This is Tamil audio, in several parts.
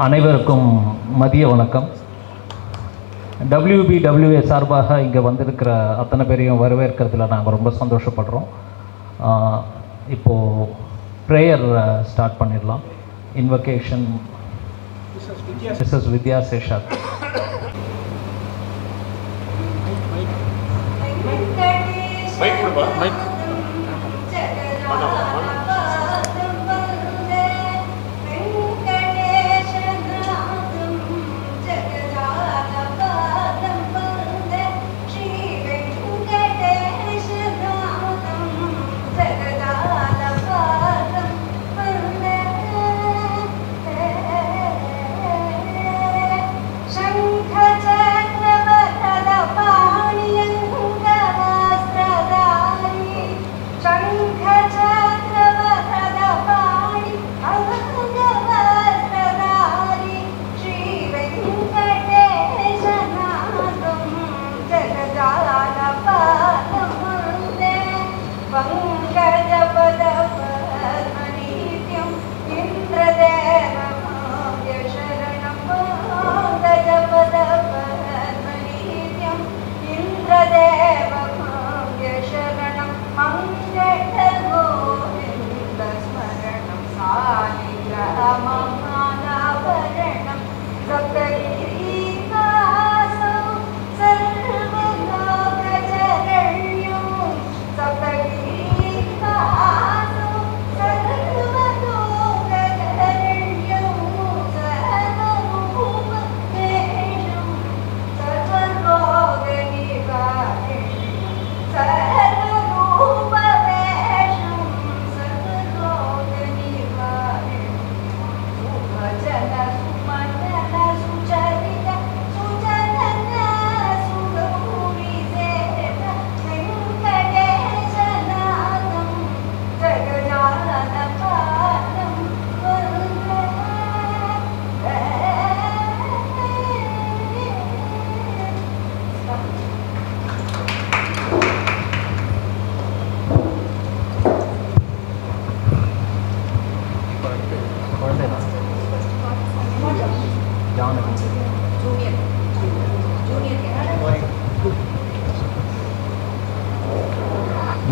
அனைவருக்கும் மதிய வணக்கம். WBWA சார்பாக இங்கே வந்திருக்கிற அத்தனை பேரையும் வரவேற்கிறதுல நாங்கள் ரொம்ப சந்தோஷப்படுறோம். இப்போது ப்ரேயர் ஸ்டார்ட் பண்ணிடலாம். இன்வொகேஷன் மிஸ்ஸஸ் வித்யா சேஷாத்.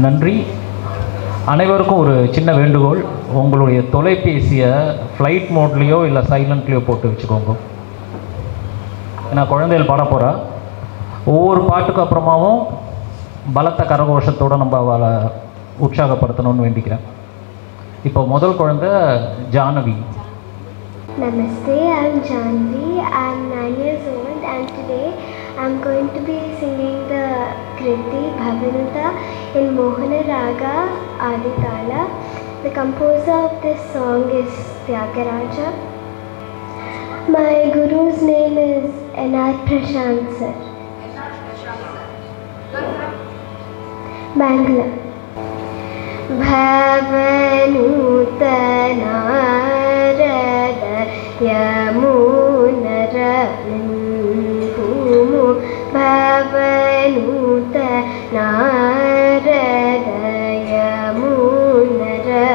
நன்றி. அனைவருக்கும் ஒரு சின்ன வேண்டுகோள், உங்களுடைய தொலைபேசியை ஃப்ளைட் மோட்லேயோ இல்லை சைலண்ட்லேயோ போட்டு வச்சுக்கோங்க. ஏன்னா குழந்தைகள் பாட போகிறா. ஒவ்வொரு பாட்டுக்கு அப்புறமாவும் பலத்த கரகோஷத்தோடு நம்ம அவளை உற்சாகப்படுத்தணும்னு வேண்டிக்கிறேன். இப்போ முதல் குழந்தை Jahnavi. Namaste, I'm Janvi. I'm 9 years old and today I'm going to be singing the Kriti Bhavanata in Mohana Raga Aditala. The composer of this song is Tyagaraja. My guru's name is N.R. Prashant sir. Bangla. Bhavanutana Yamunara Bhumu Bhavanuta Narada Yamunara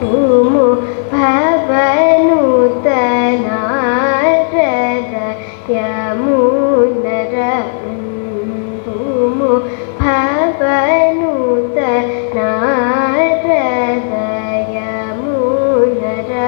Bhumu Bhavanuta Narada Yamunara Bhumu Bhavanuta Narada Yamunara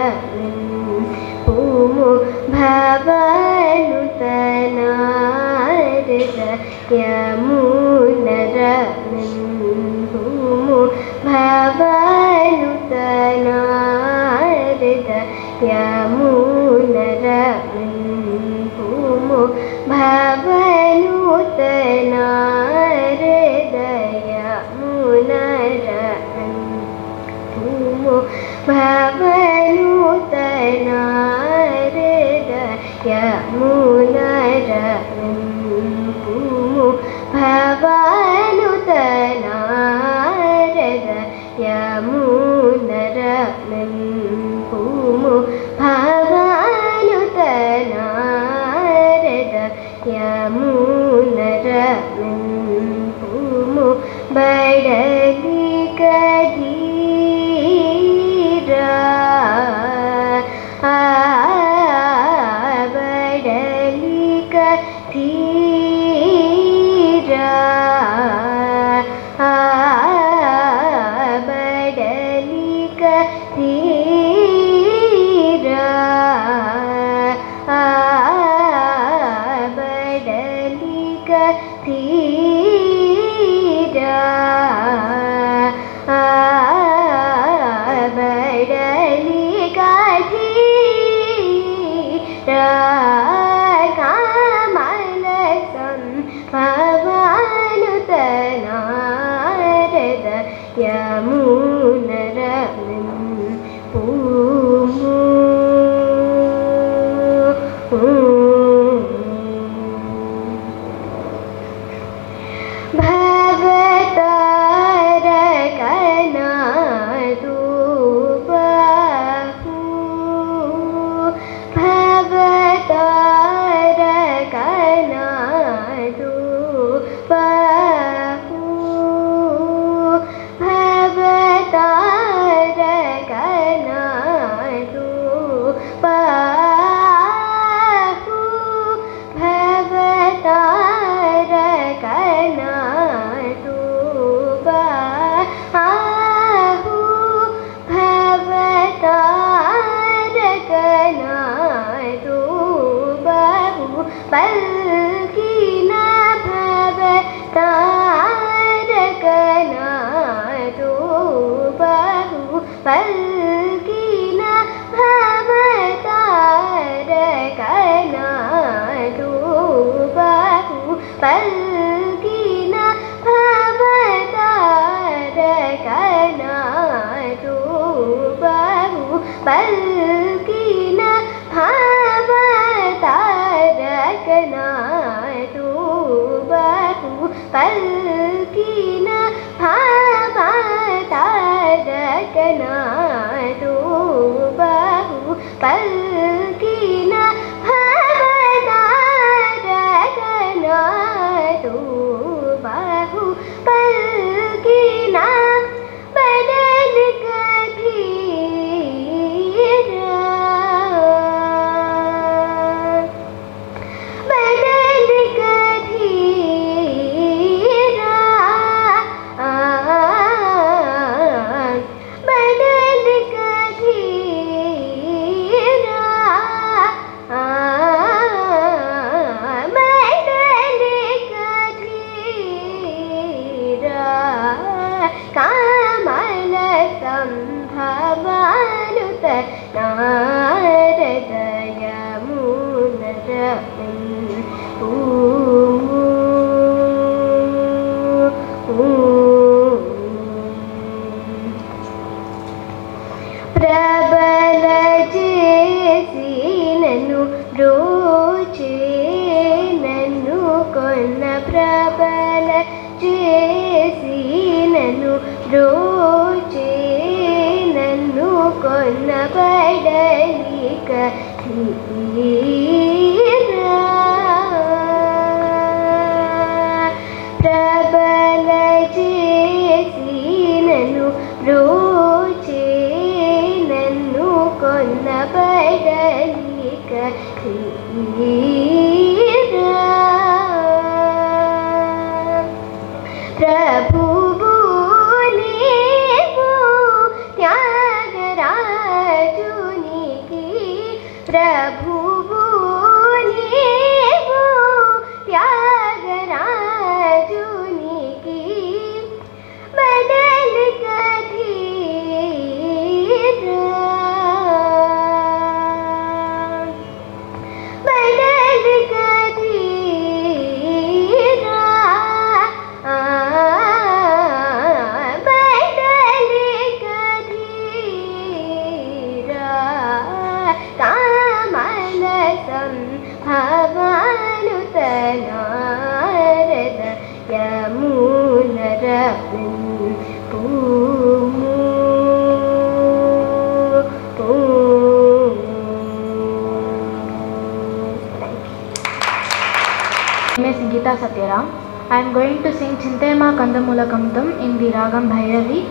I am going to sing Chintayama Kandamulakamtam in the Ragam Bhairavi,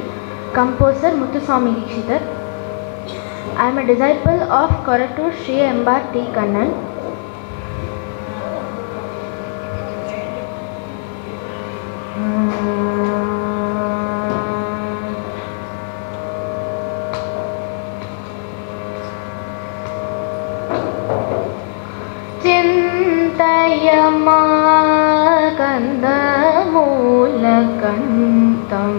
composer Muthuswami Dikshitar. I am a disciple of Korattur Sri Emba T. Kannan. Chintayama Kandamulakantam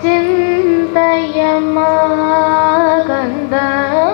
Chintayama Kandamulakantam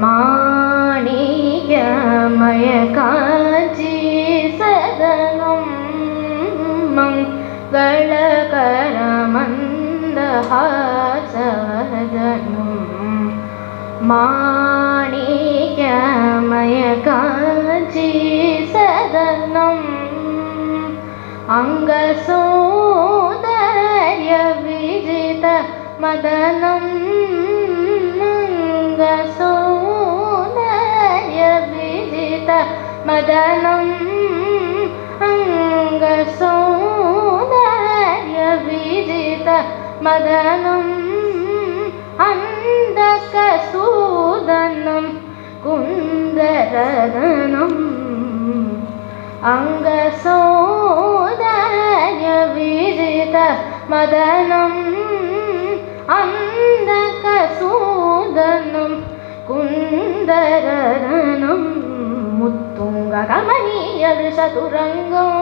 माणिक्यमयकाञ्चीसदनं विद्यामय Kanchi सदनम् अङ्गसौन्दर्य Vijith मदनम् अङ्गसौन्दर्य Vijith मदनम् अङ्गसौन्दर्य Vijith मदनम् अन्दकसूदनं कुन्दरदनम् अङ्गसौन्दर्य Vijith मदनम् अन्दकसूदनं कुन्दरदनं मुत्तुङ्गकमनीय वृषतुरङ्गम्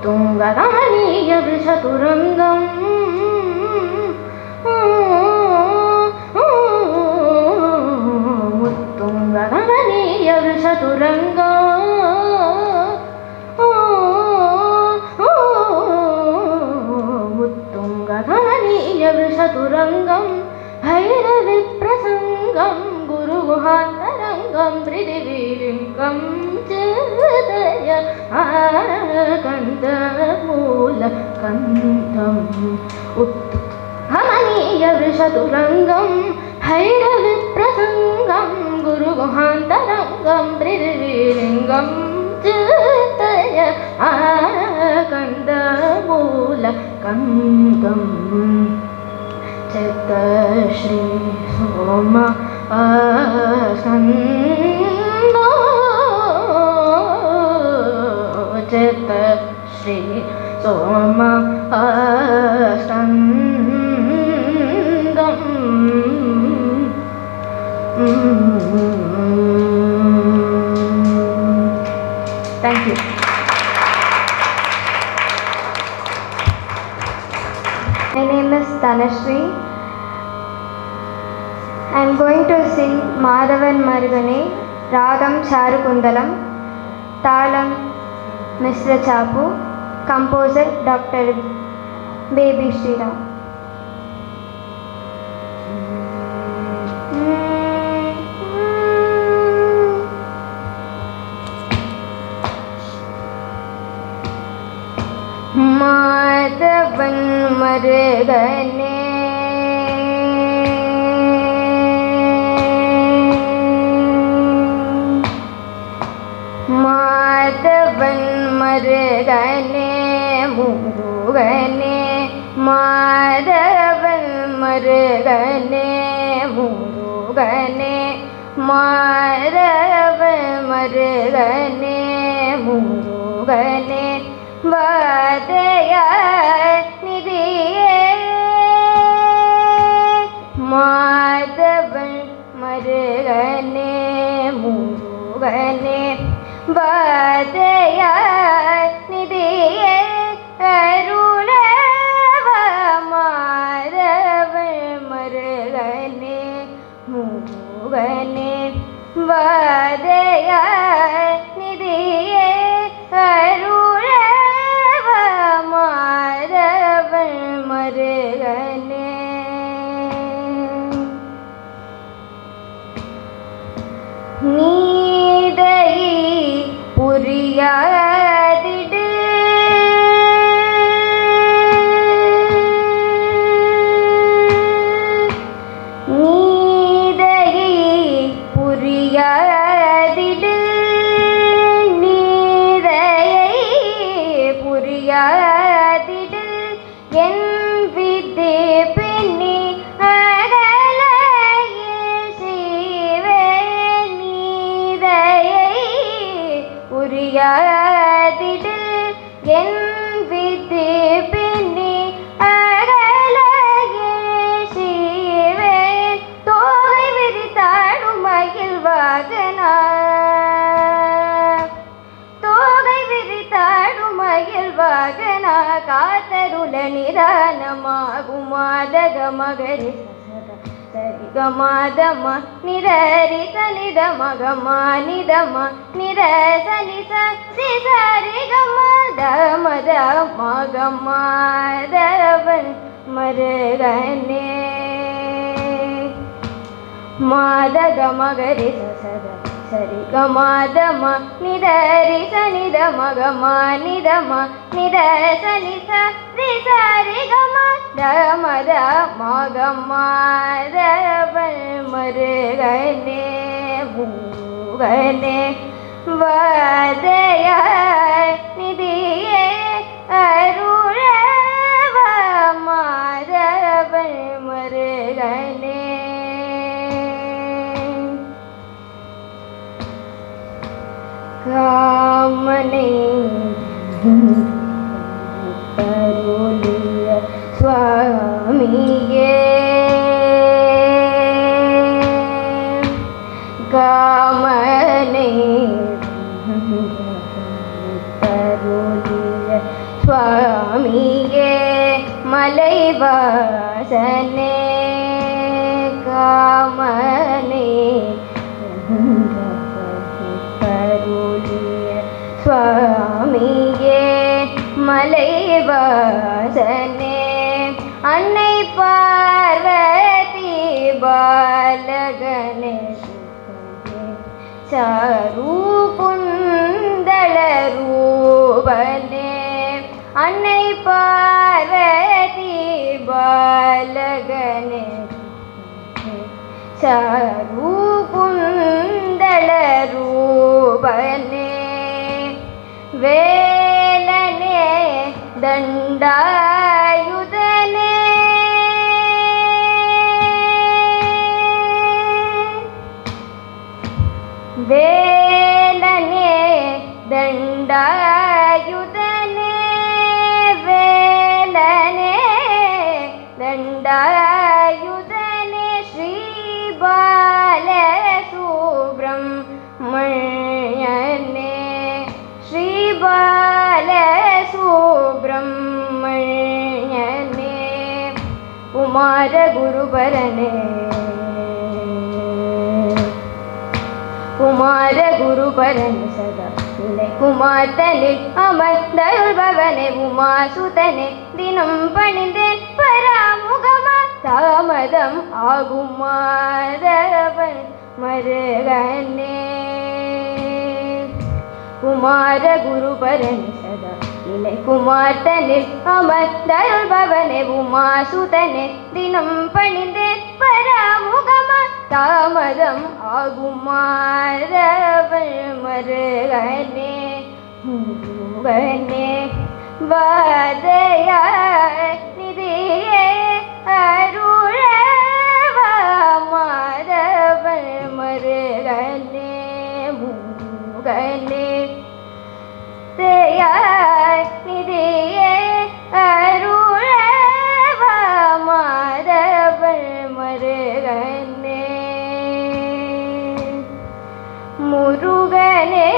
उत्तुङ्गकमनीय वृषतुरङ्गम् उत्तुङ्गकमनीय वृषतुरङ्गम् उत्तुङ्गकमनीय वृषतुरङ्गं भैरविप्रसङ्गं गुरुगुहान्तरङ्गं पृथिवीलिङ्गं चिदय आकन्दमूलकन्दम् उत्तुङ्गकमनीय वृषतुरङ्गं भैरविप्रसङ्गं गुरुगुहान्तरङ्गं पृथिवीलिङ्गं चिदय आकन्दमूलकन्दम् चित्तश्री Som आस्कन्दो चित्तश्री Som आस्कन्दम् Thank you. My name is Dhanashree. I am going to sing Madhavan Marugane, Ragam Charukundalam, Talam Mr. Chapu, composer Dr. Baby Sriram. Madhavan मरगने Madhavan मरगने मुरुगने Madhavan मरगने मुरुगने Madhavan मरगने मुरुगने वादया निधिये Madhavan मरगने मुरुगने वादया निधिये Arunav Madhavan मरगने मुरुगने वादया निधिये Arunav Madhavan मरगने नीदई पुरियादिडे नीदई पुरियादिडे नीदई पुरियादिडे என் விதே பெண்ணி அகலையே சிவே நீதையை புரியாதிடு என் விதே பெண்ணி அகலையே சிவே தோகை விரித்தாடும் மகிழ் வாகனா தோகை விரித்தாடும் மகிழ் வாகனா காத்தருள நிதானமாகும் மாதக மகரி சரிக மாதம நிரரி சனித மகமா நிதம நிரசனி சரி கமத மத மகமாதவன் मरगने मादग मगरि सद सरि ग मादम निदरि स निद मग मा निद म निद स नि स रि स रि ग म द म द म ग म द ब मरगने भूगने वदय निधिये अरुळ माधव मरगने कामने करुलिय स्वामिये कामने करुलिय स्वामिये मलैवासने कामने करुलिय स्वामिये मलैवासने अन्नै पार्वती बालगने चारूकुन्दलरूपने अन्नै पार्वती बालगने चारूकुन्दलरूपने वेलने दण्डायुधने वेलने दण्डायुधने वेलने दण्डायुधने श्रीबालसुब्रह्मण्यने श्रीबालसुब्रह्मण्यने कुमार गुरुवरने कुमार गुरुवरने सदा विनय कुमारतने अमर दरुर्भवने उमासुतने दिनं पणिदेन् परामुगमा तामदं आगुमारवन मरगने कुमार गुरुवरने सदा विनय कुमारतने अमर दरुर्भवने उमासुतने दिनं पणिदेन् परामुगमा तामदं आगुमारवन मरगने भूगने वादया निधिये अरुळ माधव मरगने भूगने दया निधिये अरुळ Madhav मरगने मुरुगने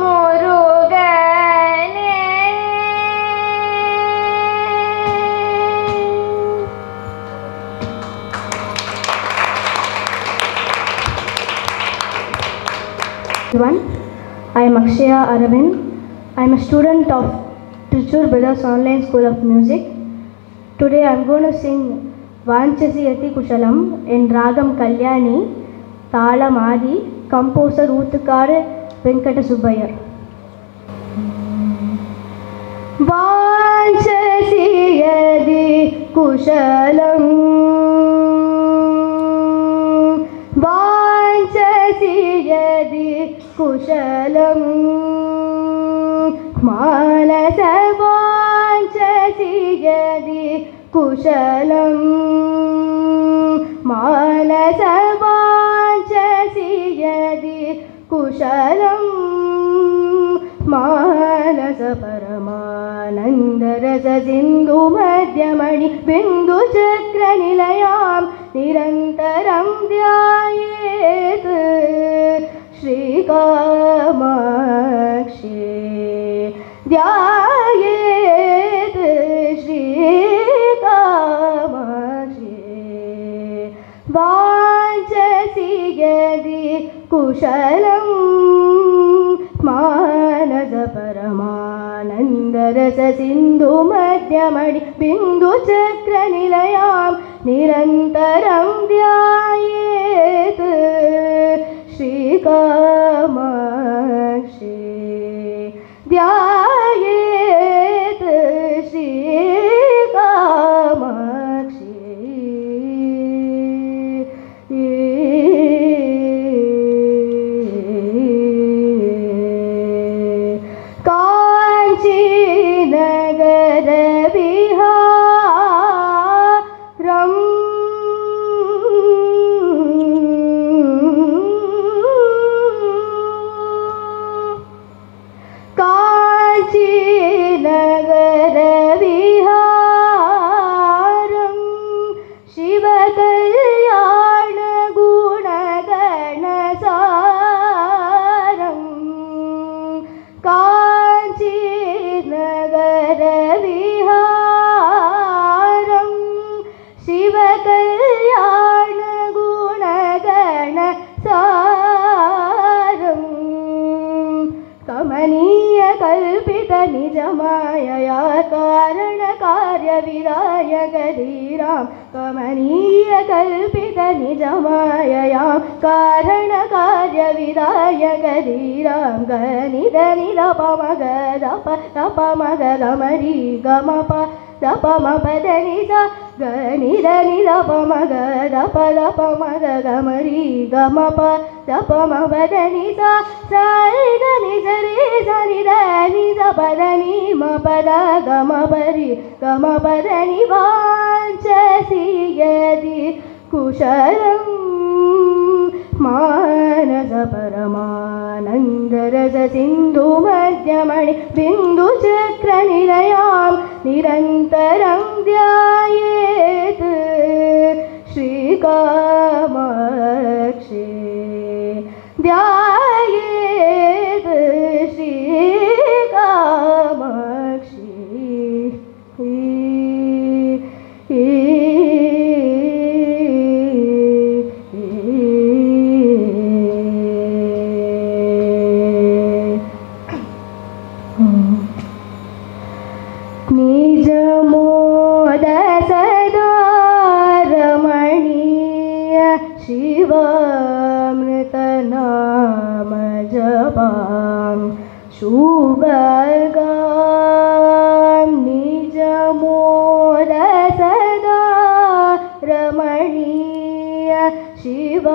मुरुगने Everyone, I am Akshaya Aravind. I am a student of Trichur Brothers Online School of Music. Today I am going to sing Vanchasi Yati Kushalam in Ragam Kalyani, Talam Adi, composer Oothukar Venkata Subbayar. Vanchasi Yati Kushalam, Vanchasi Yati Kushalam, Manasa Vanchasi Yati Kushalam, Manasa Vanchasi Yati Kushalam, Manasa Paramananda Rasa Sindhu Madhyamani Bindu Chakra Nilayam Nirantaram Dhyayet Shri Kamakshi Dhyayet Shri Kamakshi Vanchasi Yati Kushalam Manasa Paramananda रससिन्धुमध्यमणि बिन्दुचक्रनिलयां निरन्तरं ध्यायेत् श्रीकामाक्षी ध्यायेत् श्रीकामाक्षी निजमायया कारणकार्यविधायकधीरां कमनीयकल्पित निजमायया कारणकार्यविधायकधीरां गनिधनिधपमगदपमगदमरी गमप दपमपदनिसा गनिधनिधपमगदपदपमगदमरी गमप दपमपदनिसा सारिगनिसरि सनिधनिधपदनि मपद गमपरि गमपदनि वाञ्छसि यदि कुशलं मानस परमानन्दरससिन्धुमध्यमणि बिन्दुचक्रनिलयां निरन्तरं ध्यायेत् श्रीकामाक्षी ध्यायेत् श्रीकामाक्षी निजमोद सदा रमणीय शिवामृतनाम जपां शुभगां निजमोद सदा रमणीय शिवामृतनाम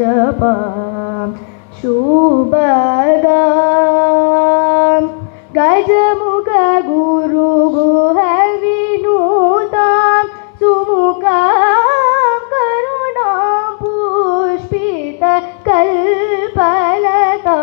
जपां शुभगां गजमुख गुरु गुह विनूतां सुमुखां करुणां पुष्पित कल्पलतां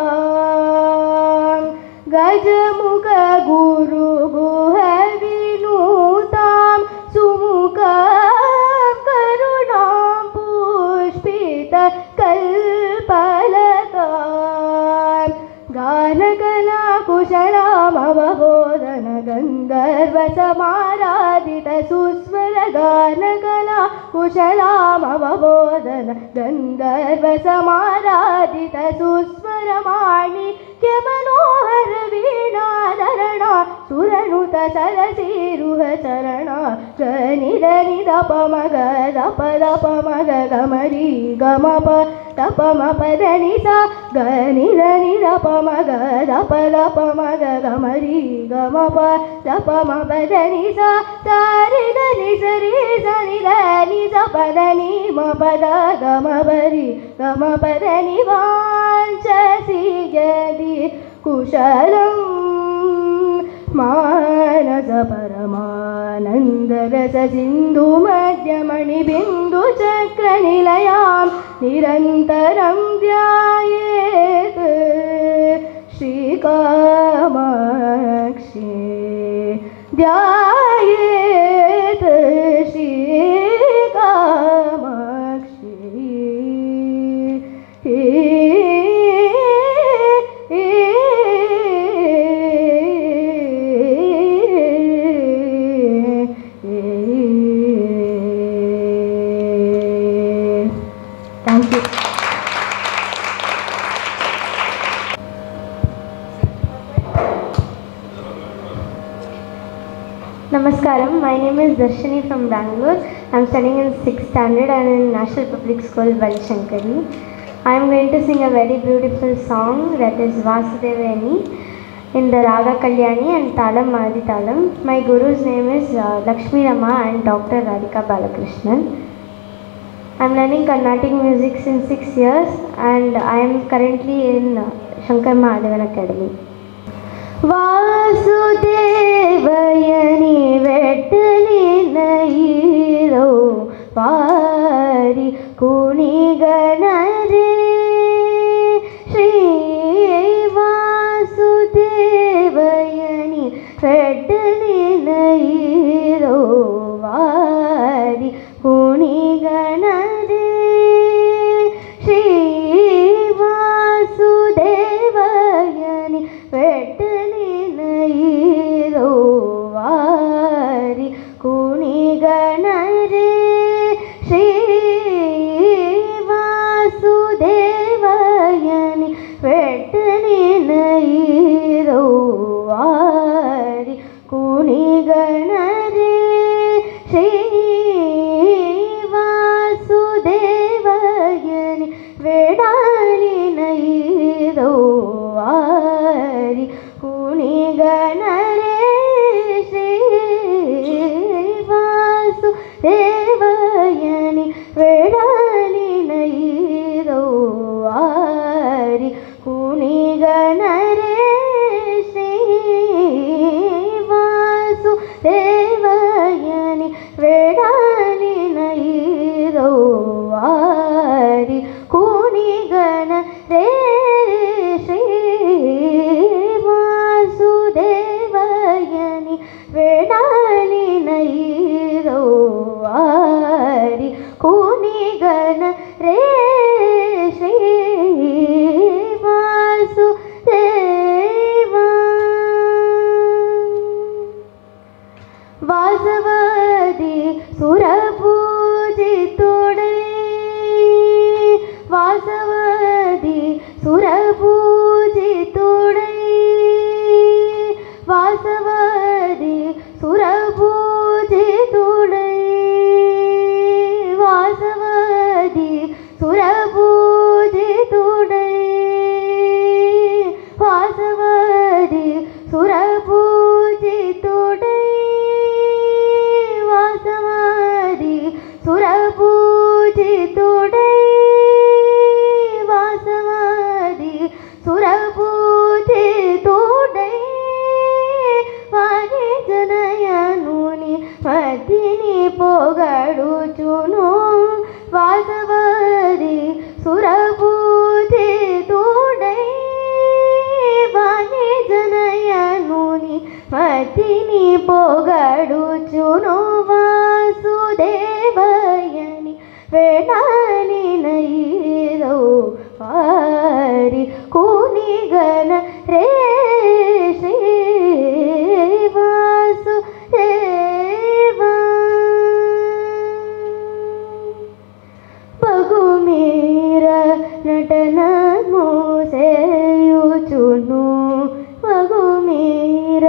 गजमुख गुरु गुह विनूतां सुमुखां करुणां पुष्पित कल्पलतां गानकला कुशलामवबोधन गन्धर्वसमाराधित सुस्वर गानकला कुशलामवबोधन गन्धर्वसमाराधित सुस्वरमाणिक्यमनोहर वीणाधरणा सुरनुत सरसीरुह चरणा गनिधनिधपमगदपदपमगदमरी गमप तपमपदनिसा गनिधनिधपमगदपदपमगदमरी गमप तपमपदनिसा सारिगनिसरि सनिधनिधपदनि मपद गमपरि गमपदनि वाञ्छसि यदि कुशलं मानस परमानन्दरससिन्धुमध्यमणि बिन्दुचक्रनिलयां निरन्तरं ध्यायेत् श्रीकामाक्षी ध्यायेत् Srikamakshi Namaskaram, my name is Darshini from Bangalore. I am studying in 6th standard and in National Public School, Valishankari. I am going to sing a very beautiful song that is Vasudevani in the Raga Kalyani and Talam Adi Talam. My guru's name is Lakshmi Rama and Dr. Radhika Balakrishnan. I am learning Carnatic music since 6 years and I am currently in Shankar Mahadevan Academy. వాసుదేవయని వెట్టలినయిరో వారి కుణిగణరే శ్రీ వాసుదేవయని వెట్టలినయిరో వారి కుణిగణరే శ్రీ వాసుదేవయని వెట్టలినయిరో వారి కుణిగణరే శ్రీ వాసుదేవయని వెట్టలినయిరో వారి కుణిగణరే శ్రీ వాసుదేవయని వెడాలినయిరో వారి కుణిగణరే శ్రీ వాసుదేవయని వెడాలినయిరో వారి కుణిగణరే శ్రీ వాసుదేవయని వెడాలినయిరో వారి కుణిగణరే శ్రీ వాసుదేవయని వెడాలినయిరో వారి కుణిగణరే శ్రీ వాసుదేవ వాసవది సురపూజితుడై వాసవది సురపూజితుడై వాసవది సురపూజితుడై వాసవది సురపూజితుడై వాసవది సురపూజితుడై వాసవది సురపూజితుడై వాసవది సురపూజితుడై వారి జనయనుని మదిని పొగడుచును వాసవది సురపూజితుడై వారి జనయనుని మదిని పొగడుచును వాసుదేవయని వెడాలినయిరో వారి కుణిగణరే శ్రీ వాసుదేవ బగుమీర నటనము సేయుచును బగుమీర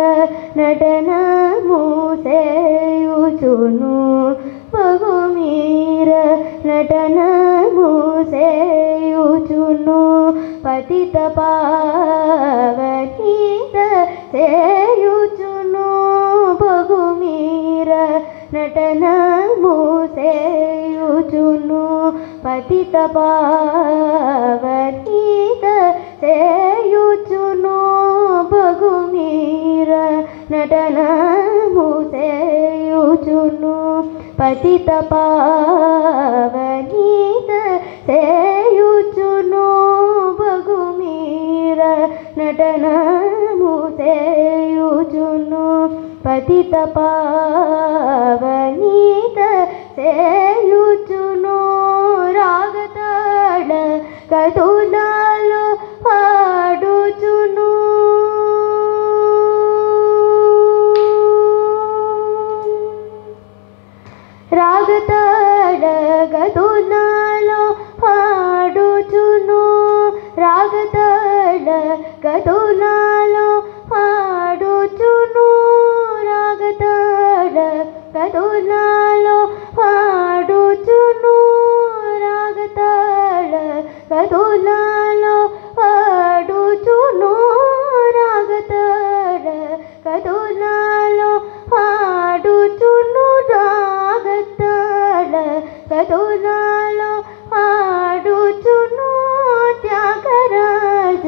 నటనము సేయుచును బగుమీర నటనము సేయుచును పతిత పావనీత సేయుచును బగుమీర నటనము సేయుచును పతిత పావనీత సేయుచును బగుమీర నటనము సేయుచును పతిత పావనీత సేయుచును బగుమీర నటనము సేయుచును పతిత పావనీత సేయుచును రాగతాళ కదులాలో పాడుచును రాగతాళ గదులాలో పాడుచును రాగతాళ గదులాలో పాడుచును రాగతాళ కదులాలో ఆడుచును రాగతాళ కదులాలో ఆడుచును రాగతాళ కదులాలో ఆడుచును త్యాగరాజ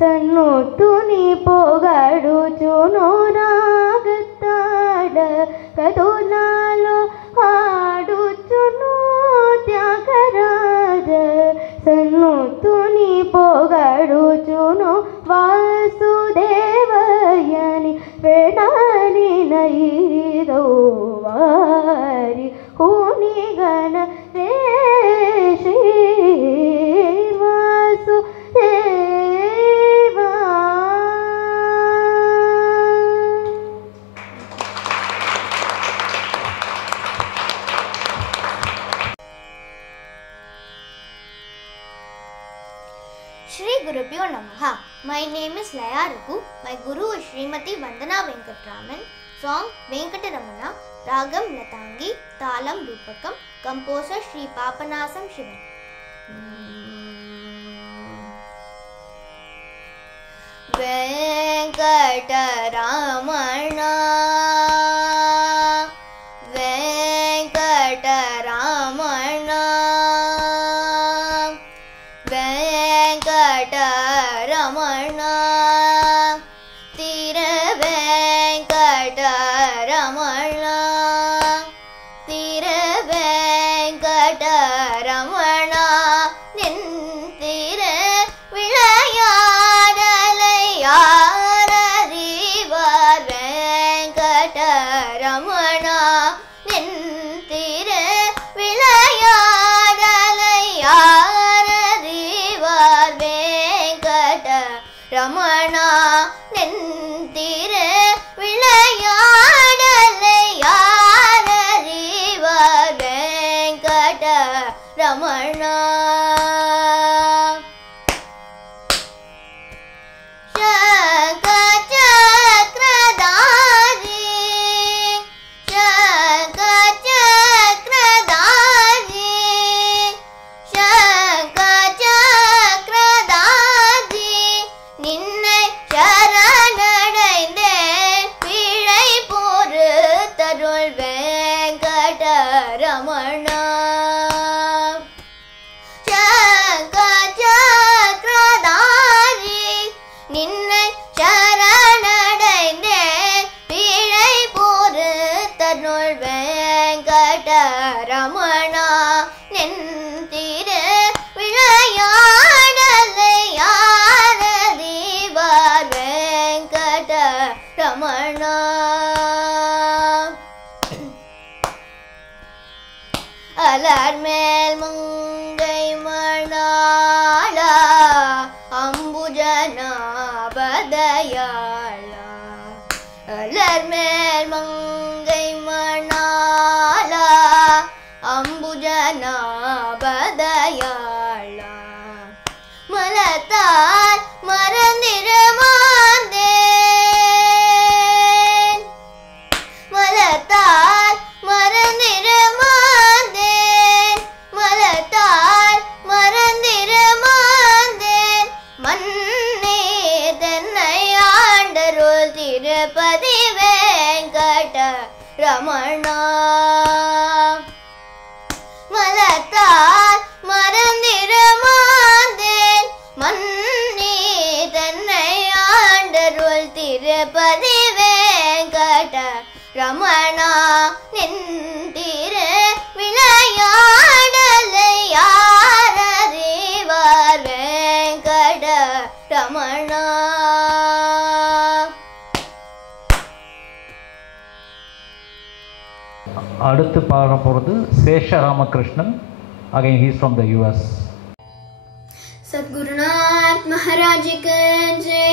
సన్నుతుని పొగడుచును రాగతాళ కదులాలో ఆడుచును త్యాగరాజ సన్నుతుని పొగడుచును వాసుదేవయని వేణాని నైదో వారి హూనిగణ రే Shri Vasudeva. Shri Gurubhyo Namaha. My name is Laya Raghu. My guru is Srimati Vandana Venkatraman. Song Venkataramana. Ragam Latangi. Talam Rupakam. Composer Shri Papanasam Shivan. Venkataramana. Venkataramana. Venkataramana, Tira Venkataramana, Tira Venkataramana, Nintira Vilayadalayaradhivar Venkataramana, Nintira Vilayadalayaradhivar Venkataramana, Nintira Vilayadalayaradhivar Venkataramana. Alarmel மங்கை மணாளா அம்புஜநாபதயாளா அலர்மேல் மங்கை மணாளா அம்புஜநாபதயாளா மலத்தால் மறந்திருமாந்தேன் மலத்தால் மறந்திருமாந்தேன் மலத்தால் மறந்திருமாந்தேன் மன்னே தன்னை ஆண்டருள் திருப்பதி வெங்கடரமணா மலத்தால் மறந்திருமாந்தேன் மன்னே தன்னை ஆண்டருள் திருப்பதி வெங்கடரமணா நின்றிரு விளையாடலையாரறிவார் வெங்கடரமணா. அடுத்து பாட போகிறது Sesha Ramakrishnan. Again he's from the US. Sadgurunath Maharaj Ki Jai.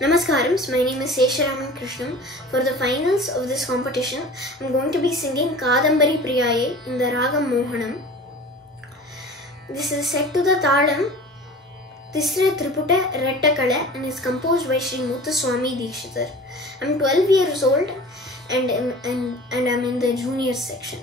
Namaskaram. My name is Sesha Ramakrishnan. For the finals of this competition, I'm going to be singing Kadambari Priyaye in the Ragam Mohanam. This is set to the Talam Tisra Triputa Rettakala and is composed by Sri Muthuswami Dikshitar. I'm 12 years old and I'm in the junior section.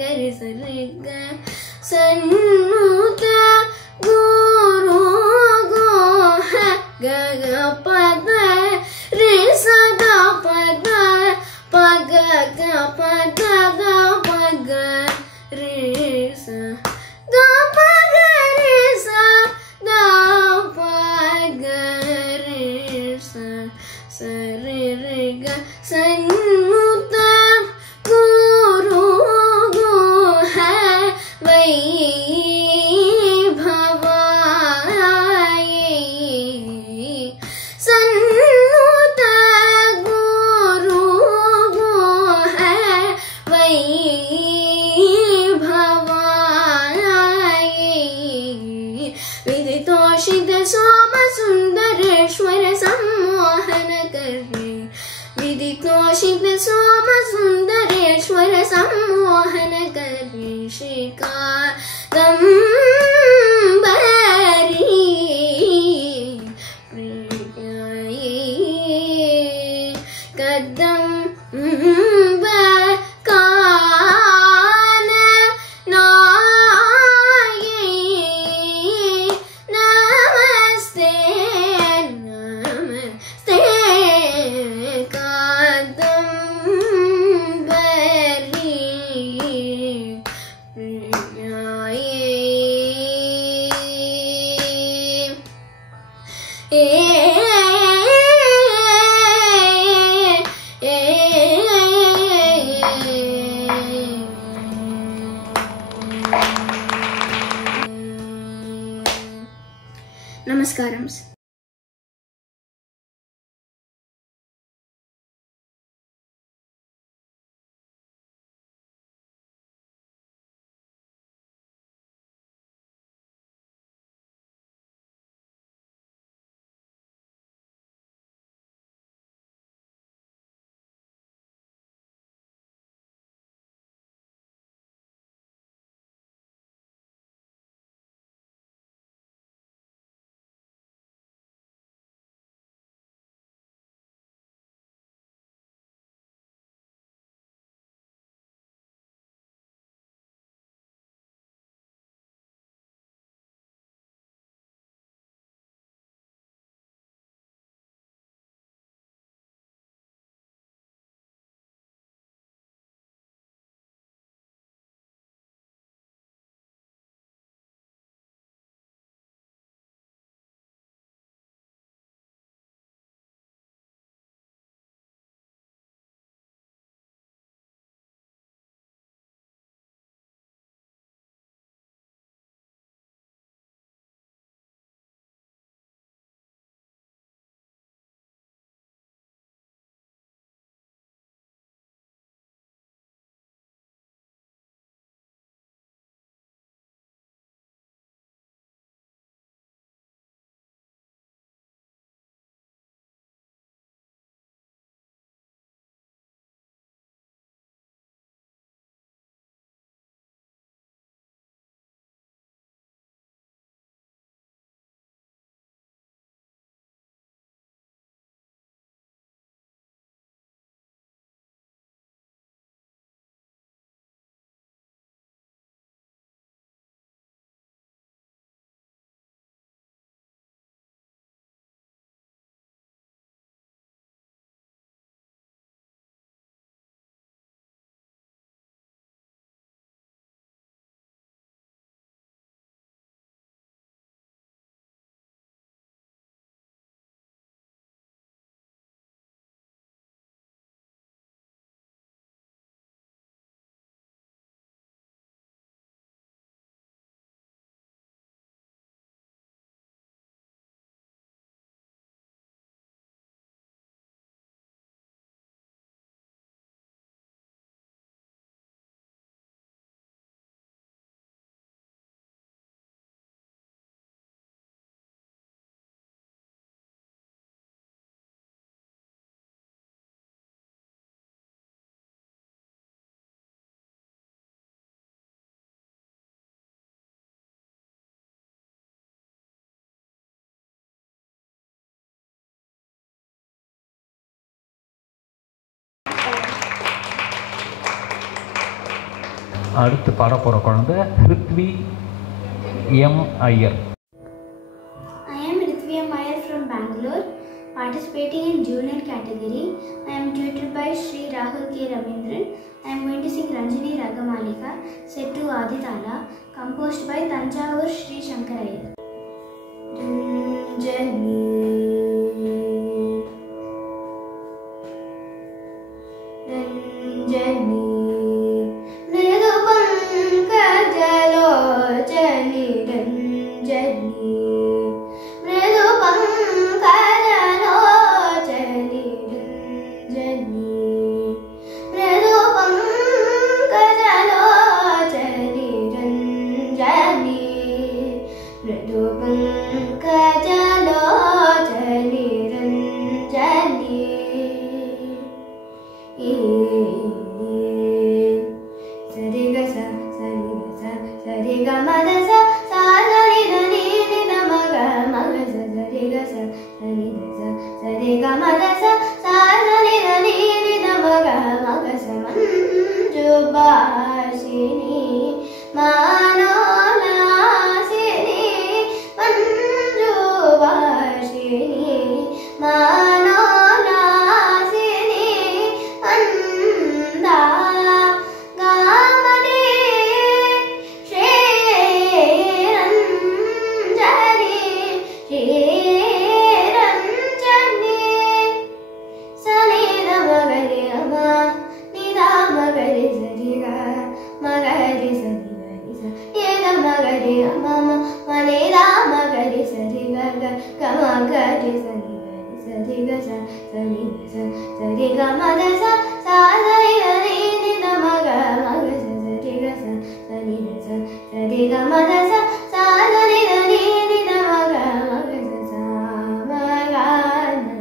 Gari sa सन्नुत गुरु गो ग ग पद रे सदा पद पग ग पद ग पग रे स ग पग रे स ग पग रे स स रे रे ग सन्मुत गुरु गो है वै भवाये सन्मुत गुरु गो है वै भवाये विदितोषित सोम सुंदरेश्वर सम्मोहन करे विदितोषित सोम सुंदरेश्वर सम्मोहन करे श्रीकादम्बरी प्रियाये कदम्ब काननाये नमस्ते नमस्ते कादम्बरी प्रियाये Namaskaram. அடுத்து பாட போகிற குழந்தை Rithvi M Iyer. I am Ritvi M. Iyer from Bangalore, participating in junior category. I am tutored by Sri Rahul K. Ravindran. I am going to sing Ranjini Ragamalika, set to Aditala, composed by Tanjavur Sri Shankaraya. Ranjani Ranjani Mridu Pankajalochani Ranjani Mridu Pankajalochani Ranjani Mridu Pankajalochani Ranjani Mridu Pankajalochani Ranjani Sarigasa sarigasa sarigamadasa sasaridani nidamaga magasa sarigasa sarigasa sarigamadasa sasaridani nidamaga magasa manjubashini manolasini manjubashini manolasini anda gamani Ranjani Sanida magari ama nida magari sariga magari sariga nida magari ama manida magari sariga gamagari sariga sariga sariga sariga madasa sariga nida maga magasa sariga sariga sariga madasa sariga nida maga magasa samagana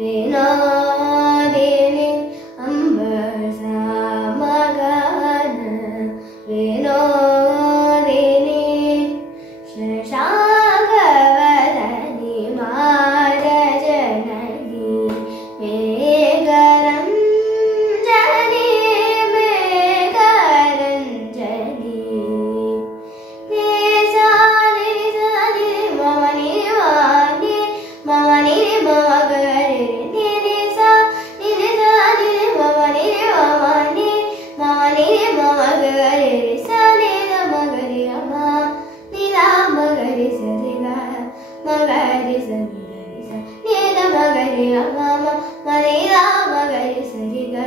Vinodini ambasa magana Vinodini Shashangavadani Marajanani Megaranjani Megaranjani Nisani Nisani Mamani Mani Mamani Mamagari Nisa Nisa Nini Mamani Mamani Mamani Mamagari Sani Magari Ama Nida Magari Sariga Magari Sariga Nida Magari Ama Manida Magari Sariga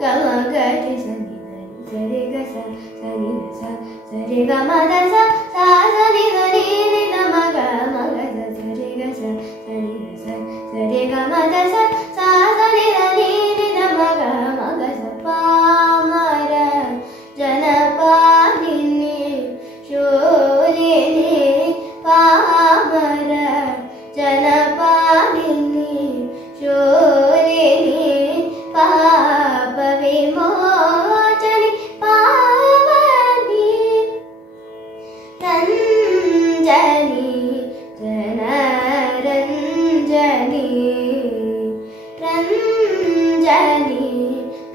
Gamagari Sariga Sariga Sariga Sariga Madasa Sariga Nida Maga Magasa Sariga Sariga Sariga Madasa Sariga Nida Maga Magasa Pamara Janapadini Sholini Pamara Janapadini Sholini Papa Vimochani Pavani Ranjani Jana Ranjani Ranjani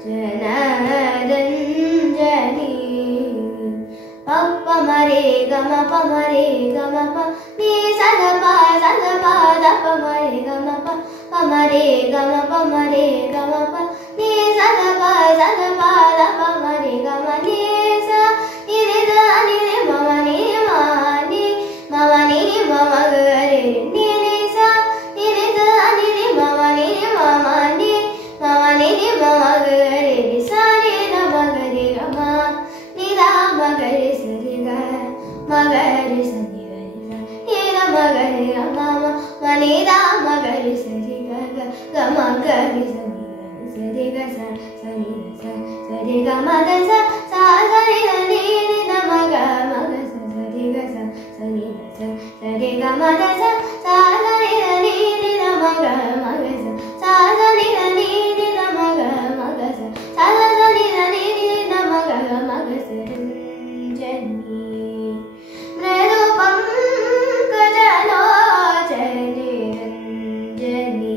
Jana Ranjani Papa Mare Gama Pa Mare Gama Pa Ni Sada Pa Da Pa Mare Gama Pa Pa Mare Gama Pa Mare Gama Pa Ni Sada Pa Da Pa Mare Gama Ni Sa Ni Sa Ni Mama Ni Mani Mama Ni Mama Gare Ni Sa Ni Sa Ni Mama Ni Mama Ni Mama Ni Mama Gare Sa Ni Mama Gare Gama Nida Magari Sariga Magari Sariga Nida Magari Mama Manida Magari Sariga Gamagari Sariga Sariga Sariga Madasa Sariga Nida Maga Magasa Sariga Sariga Sariga Madasa Sariga Nida Maga Magasa Sariga Nida Maga Magasa Sariga Nida Maga Magasa Ranjani Mridu Pankajalochani Ranjani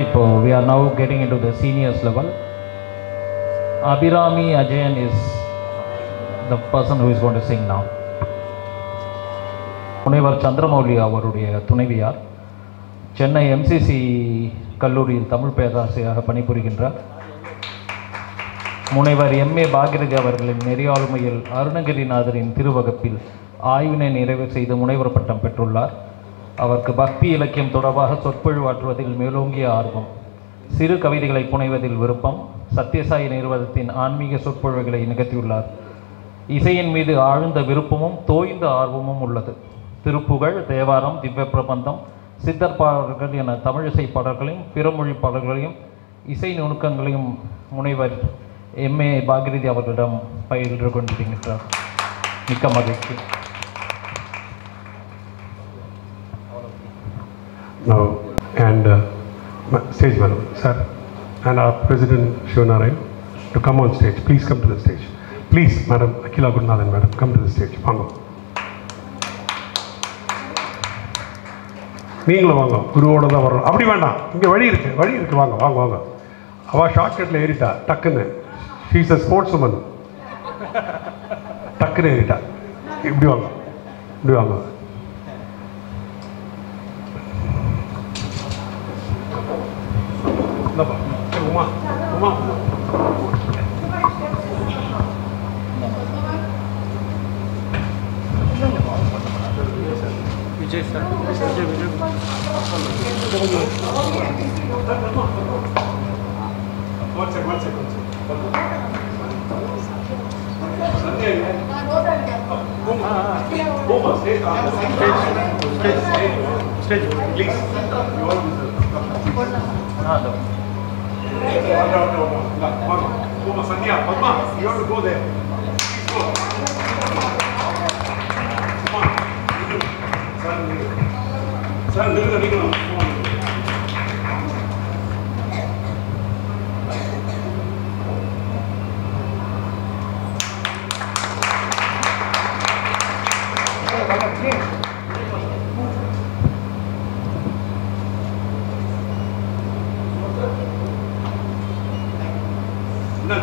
We are now getting into the seniors level. Abhirami Ajayan is the person who is going to sing now. முனைவர் சந்திரமௌலி அவருடைய துணைவியார் சென்னை MCC கல்லூரியில் தமிழ் பேராசிரியராக பணிபுரிகின்றார். முனைவர் MA பாகிரதி அவர்களின் நெறியாளுமையில் அருணகிரிநாதரின் திருவகுப்பில் ஆய்வினை நிறைவு செய்து முனைவர் பட்டம் பெற்றுள்ளார். அவருக்கு பக்தி இலக்கியம் தொடர்பாக சொற்பொழிவாற்றுவதில் மேலோங்கிய ஆர்வம், சிறு கவிதைகளை புனைவதில் விருப்பம், சத்யசாயி நிறுவனத்தின் ஆன்மீக சொற்பொழிவுகளை நிகழ்த்தியுள்ளார். இசையின் மீது ஆழ்ந்த விருப்பமும் தோய்ந்த ஆர்வமும் உள்ளது. திருப்புகழ், தேவாரம், திவ்ய பிரபந்தம், சித்தர் பாடல்கள் என தமிழிசை பாடல்களையும் பிறமொழி பாடல்களையும் இசை நுணுக்கங்களையும் முனைவர் MA பாகிரதி அவர்களிடம் பயின்று கொண்டிருக்கின்றார். மிக்க மகிழ்ச்சி. Now, and stage manager, sir, and our President Shivnarayan to come on stage. Please come to the stage. Please, Madam Akila Gurnathan, Madam, come to the stage. Vango. நீங்களும் வாங்க, குருவோட தான் வரணும். அப்படி வேண்டாம், இங்கே வழி இருக்கு வாங்க வாங்க வாங்க. அவள் ஷார்ட்கட்டில் ஏறிட்டா டக்குன்னு. She is a sports woman. டக்குன்னு ஏறிட்டா. இப்படி வாங்க, இப்படி வாங்க. Uma Uma Vijay sir, Vijay stage, please. You all no. Sandhya, Padma, you have to go there. Please go. Come on. Sir, Nikula.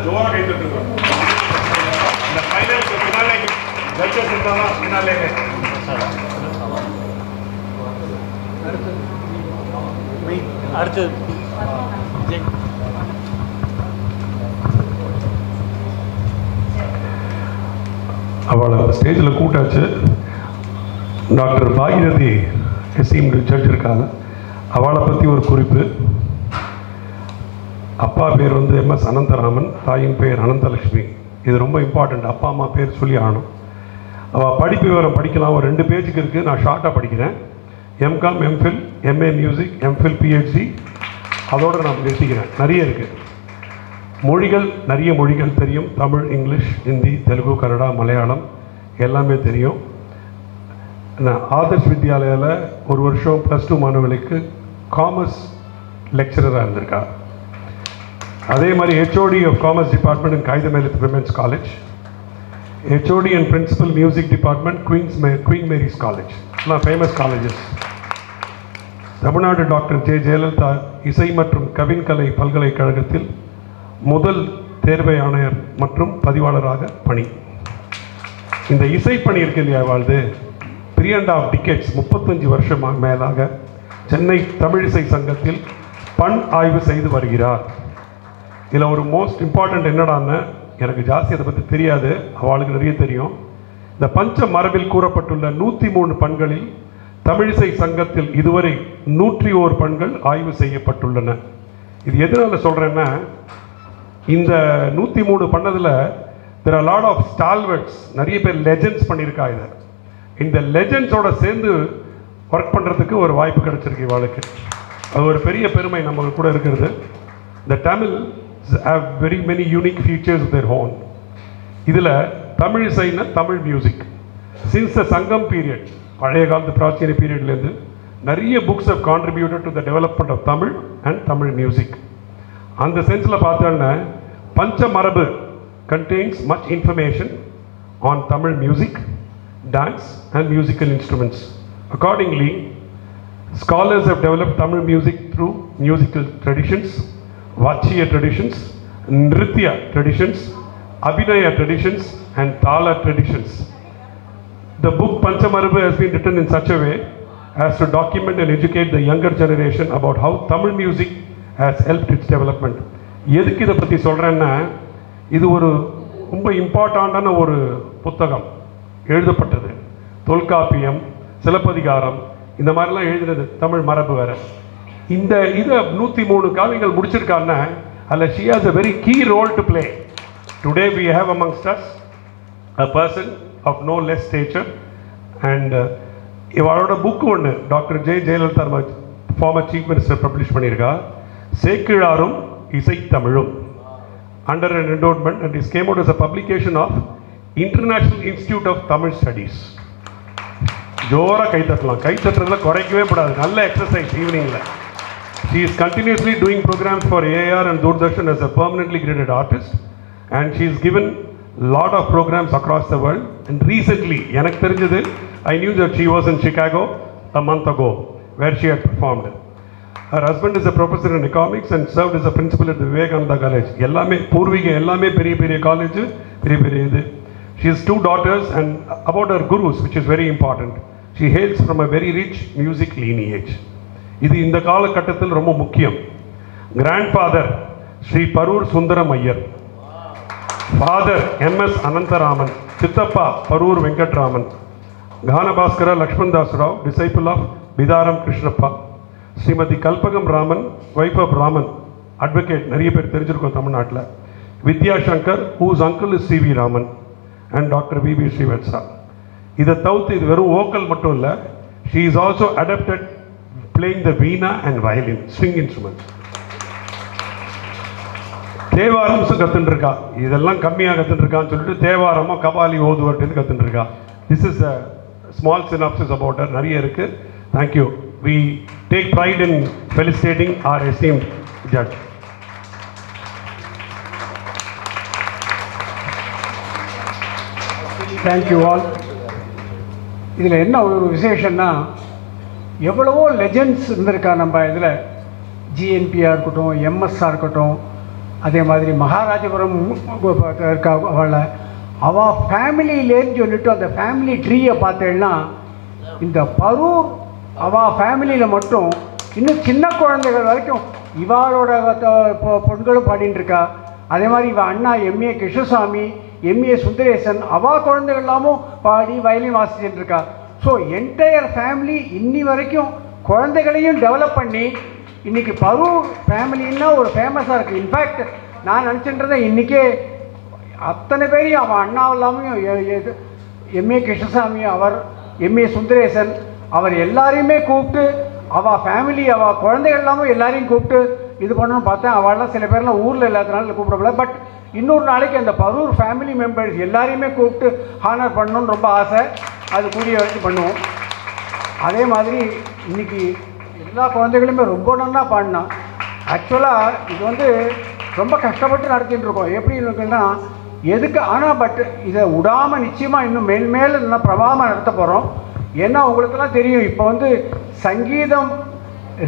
ஜோராக கை தட்டுங்க. இந்த ஃபைனல்ஸ் பின்னாலே ஜட்ஜஸ் இருந்தாங்க பின்னாலே. அடுத்து அவளை ஸ்டேஜில் கூட்டாச்சு. டாக்டர் பாகிரதி எஸ்எம்டு ஜட்ஜ் இருக்காங்க. அவளை பற்றி ஒரு குறிப்பு. அப்பா பேர் வந்து MS அனந்தராமன், தாயின் பேர் அனந்தலட்சுமி. இது ரொம்ப இம்பார்ட்டண்ட். அப்பா அம்மா பேர் சொல்லி ஆகணும். அவள் படிப்பு விவரம் படிக்கலாம். ஒரு 2 பேஜுக்கு இருக்குது. நான் ஷார்ட்டாக படிக்கிறேன். MCom, MPhil, MA music, MPhil, PhD. அதோடு நான் நிறுத்திக்கிறேன். நிறைய இருக்குது. நிறைய மொழிகள் தெரியும். தமிழ், இங்கிலீஷ், ஹிந்தி, தெலுங்கு, கன்னடா, மலையாளம் எல்லாமே தெரியும். நான் ஆதர்ஷ் வித்யாலயாவில் ஒரு வருஷம் +2 மாணவர்களுக்கு காமர்ஸ் லெக்சரராக இருந்திருக்கா. அதே மாதிரி HOD of Commerce Department in Kaidamelith Women's College, HOD and Principal Music Department, Queen Mary's College. எல்லாம் famous colleges. Tamil Nadu doctor J. Jayalalithaa இசை மற்றும் கவின்கலை பல்கலைக்கழகத்தில் முதல் தேர்வை ஆணையர் மற்றும் பதிவாளராக பணி. இந்த இசைப்பணி இருக்கு இல்லையா, வாழ்ந்து 3.5 decades 35 வருஷம் மேலாக சென்னை தமிழிசை சங்கத்தில் பண் ஆய்வு செய்து வருகிறார். இதில் ஒரு மோஸ்ட் இம்பார்ட்டண்ட் என்னடான்னு, எனக்கு ஜாஸ்தி அதை பற்றி தெரியாது, அவளுக்கு நிறைய தெரியும். இந்த பஞ்ச மரபில் கூறப்பட்டுள்ள 103 பண்களில் தமிழிசை சங்கத்தில் இதுவரை 101 பண்கள் ஆய்வு செய்யப்பட்டுள்ளன. இது எதனால் சொல்கிறேன்னா, இந்த 103 பண்ணதில் there are a lot of stalwarts, நிறைய பேர் லெஜெண்ட்ஸ் பண்ணியிருக்கா. இதை இந்த லெஜெண்ட்ஸோட சேர்ந்து ஒர்க் பண்ணுறதுக்கு ஒரு வாய்ப்பு கிடைச்சிருக்கு இவாளுக்கு. அது ஒரு பெரிய பெருமை நம்ம கூட இருக்கிறது. The Tamils have very many unique features of their own. இதில் தமிழ் இசைன்னா Tamil music. Since the Sangam period, பழைய காலத்து பிராச்சீன பீரியட்லேருந்து நிறைய books have contributed to the development of Tamil and Tamil music. அந்த சென்ஸில் பார்த்தோன்னா பஞ்ச மரபு contains much information on Tamil music, dance and musical instruments. Accordingly, Scholars have developed Tamil music through musical traditions, Vachiya traditions, Nritya traditions, Abhinaya traditions, and Thala traditions. The book Panchamarabu has been written in such a way as to document and educate the younger generation about how Tamil music has helped its development. எதுக்கு இதை பற்றி சொல்கிறேன்னா, இது ஒரு ரொம்ப இம்பார்ட்டண்ட்டான ஒரு புத்தகம் எழுதப்பட்டது. தொல்காப்பியம், சிலப்பதிகாரம் இந்த மாதிரிலாம் எழுதினது தமிழ் மரபு வேறு. இந்த இதை 103 காவியங்கள் முடிச்சிருக்காருன்னா அதில் she has a very key role to play. Today we have amongst us a person of no less stature, and இவரோட புக்கு ஒன்று doctor Jayalalithaa farmer chief minister publish பண்ணியிருக்கா, சேக்கிழாரும் இசைத்தமிழும், under an endowment, and this came out as a publication of International Institute of Tamil Studies. ஜோரா கை தட்டலாம், கை தட்டுறதுல குறைக்கவே கூடாது, நல்ல எக்ஸசைஸ் ஈவினிங்கில். She is continuously doing programs for AIR and Doordarshan as a permanently graded artist, and she has given lot of programs across the world. And recently, எனக்கு தெரிஞ்சது, I knew that she was in Chicago a month ago, where she had performed. Her husband is a professor in economics and served as a principal at the Vivekananda College. எல்லாமே பூர்வீகம், எல்லாமே பெரிய பெரிய காலேஜ், பெரிய பெரிய இது. She has 2 daughters, and about her gurus, which is very important. She hails from a very rich music lineage. இது இந்த காலகட்டத்தில் ரொம்ப முக்கியம். Grandfather Shri Parur Sundaram Iyer, father MS Anantharaman, சித்தப்பா Parur Venkatraman, Ganabhaskara Lakshman Das Rao, disciple of Bidaram Krishnappa, Shrimati Kalpagam Raman, wife of Raman, advocate, நிறைய பேர் தெரிஞ்சிருக்கோம் தமிழ்நாட்டில், Vidyashankar whose uncle is CV Raman, and doctor VB Srivatsa. இதை தவிர்த்து இது வெறும் வோக்கல் மட்டும் இல்லை, she is also adapted playing the veena and violin, string instruments. தேவாரம்ஸும் கற்றுட்டுருக்கா, இதெல்லாம் கம்மியாக கற்றுட்டுருக்கான்னு சொல்லிட்டு தேவாரமோ Kabali ஓதுவர்ட்டு கற்றுட்டுருக்கா. This is a small synopsis about her. நிறைய இருக்குது. Thank you. We take pride in felicitating our esteemed judge. Thank you all. இதில் என்ன ஒரு விசேஷம்னா, எவ்வளவோ லெஜெண்ட்ஸ் இருந்திருக்கா நம்ம இதில். ஜிஎன்பியாக இருக்கட்டும், எம்எஸ்ஆர் இருக்கட்டும், அதே மாதிரி மகாராஜபுரம் இருக்கா, அவள் ஃபேமிலியிலேன்னு சொல்லிட்டு அந்த ஃபேமிலி ட்ரீயை பார்த்தேன்னா, இந்த பரூர் அவள் ஃபேமிலியில் மட்டும் இன்னும் சின்ன குழந்தைகள் வரைக்கும் இவாளோட பொண்களும் பாடின்னு இருக்கா. அதே மாதிரி இவள் அண்ணா MA கிருஷ்ணசாமி, MA சுந்தரேசன், அவள் குழந்தைகள் எல்லாமும் பாடி வயலின் வாசிச்சுட்டு இருக்கா. ஸோ என்டையர் ஃபேமிலி இன்னி வரைக்கும் குழந்தைகளையும் டெவலப் பண்ணி இன்றைக்கி பரூர் ஃபேமிலின்னா ஒரு ஃபேமஸாக இருக்குது. இன்ஃபேக்ட் நான் நினச்சின்றதை இன்றைக்கே அத்தனை பேரையும் அவன் அண்ணா இல்லாமையும் MA கிருஷ்ணசாமி, அவர் MA சுந்தரேசன், அவர் எல்லாரையுமே கூப்பிட்டு அவள் ஃபேமிலி, அவள் குழந்தைகள் இல்லாமல் எல்லாரையும் கூப்பிட்டு இது பண்ணணும்னு பார்த்தேன். அவள்லாம் சில பேர்லாம் ஊரில் இல்லாதனால கூப்பிடப்படல. பட் இன்னொரு நாளைக்கு அந்த பரூர் ஃபேமிலி மெம்பர்ஸ் எல்லாரையுமே கூப்பிட்டு ஹானர் பண்ணணும்னு ரொம்ப ஆசை. அது கூடிய வரைக்கும் பண்ணுவோம். அதே மாதிரி இன்றைக்கி எல்லா குழந்தைகளுமே ரொம்ப நல்லா பாடினா. ஆக்சுவலாக இது ரொம்ப கஷ்டப்பட்டு நடத்திட்டு இருக்கோம். எப்படி இருக்குன்னா எதுக்கு, ஆனால் பட் இதை விடாமல் நிச்சயமாக இன்னும் மேல் இன்னும் பிரபாவமாக நடத்த போகிறோம். ஏன்னா உங்களுக்கெல்லாம் தெரியும், இப்போ சங்கீதம்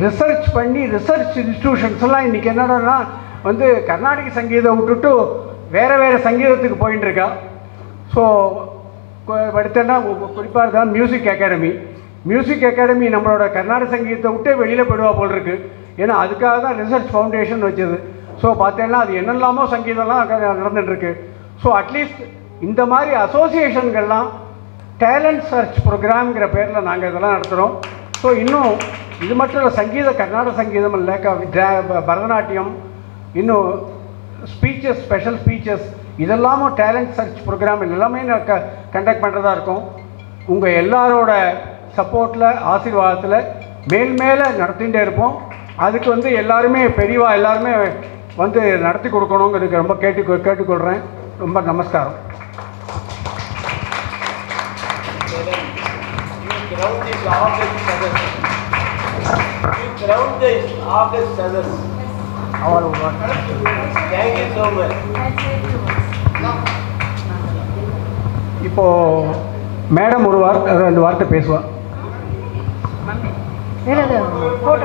ரிசர்ச் பண்ணி ரிசர்ச் இன்ஸ்டிடியூஷன்ஸ்லாம் இன்றைக்கி என்னன்னா கர்நாடக சங்கீதம் விட்டுட்டு வேறு சங்கீதத்துக்கு போயின்னு இருக்கா. ஸோ அடுத்தன்னா குறிப்பாக தான் மியூசிக் அகாடமி நம்மளோட கர்நாடக சங்கீதத்தை விட்டே வெளியில் போயிடுவா போல் இருக்குது. ஏன்னா அதுக்காக தான் ரிசர்ச் ஃபவுண்டேஷன் வச்சது. ஸோ பார்த்தேன்னா அது என்னெல்லாமோ சங்கீதம்லாம் நடந்துகிட்ருக்கு. ஸோ அட்லீஸ்ட் இந்த மாதிரி அசோசியேஷன்கள்லாம் டேலண்ட் சர்ச் ப்ரோக்ராம்ங்கிற பேரில் நாங்கள் இதெல்லாம் நடத்துகிறோம். ஸோ இன்னும் இது மட்டும் இல்லை, கர்நாடக சங்கீதம் இல்லை, பரதநாட்டியம், இன்னும் ஸ்பீச்சஸ், ஸ்பெஷல் ஸ்பீச்சஸ், இதெல்லாமும் டேலண்ட் சர்ச் ப்ரோக்ராம் எல்லாமே கண்டக்ட் பண்ணுறதா இருக்கும். உங்கள் எல்லாரோட சப்போர்ட்டில், ஆசீர்வாதத்தில் மேலே நடத்திகிட்டே இருப்போம். அதுக்கு எல்லாருமே பெரியவா எல்லாருமே நடத்தி கொடுக்கணுங்கிறதுக்கு ரொம்ப கேட்டுக்கொள்கிறேன். ரொம்ப நமஸ்காரம். இப்போ மேடம் ஒரு 2 வார்த்தை பேசுவா. It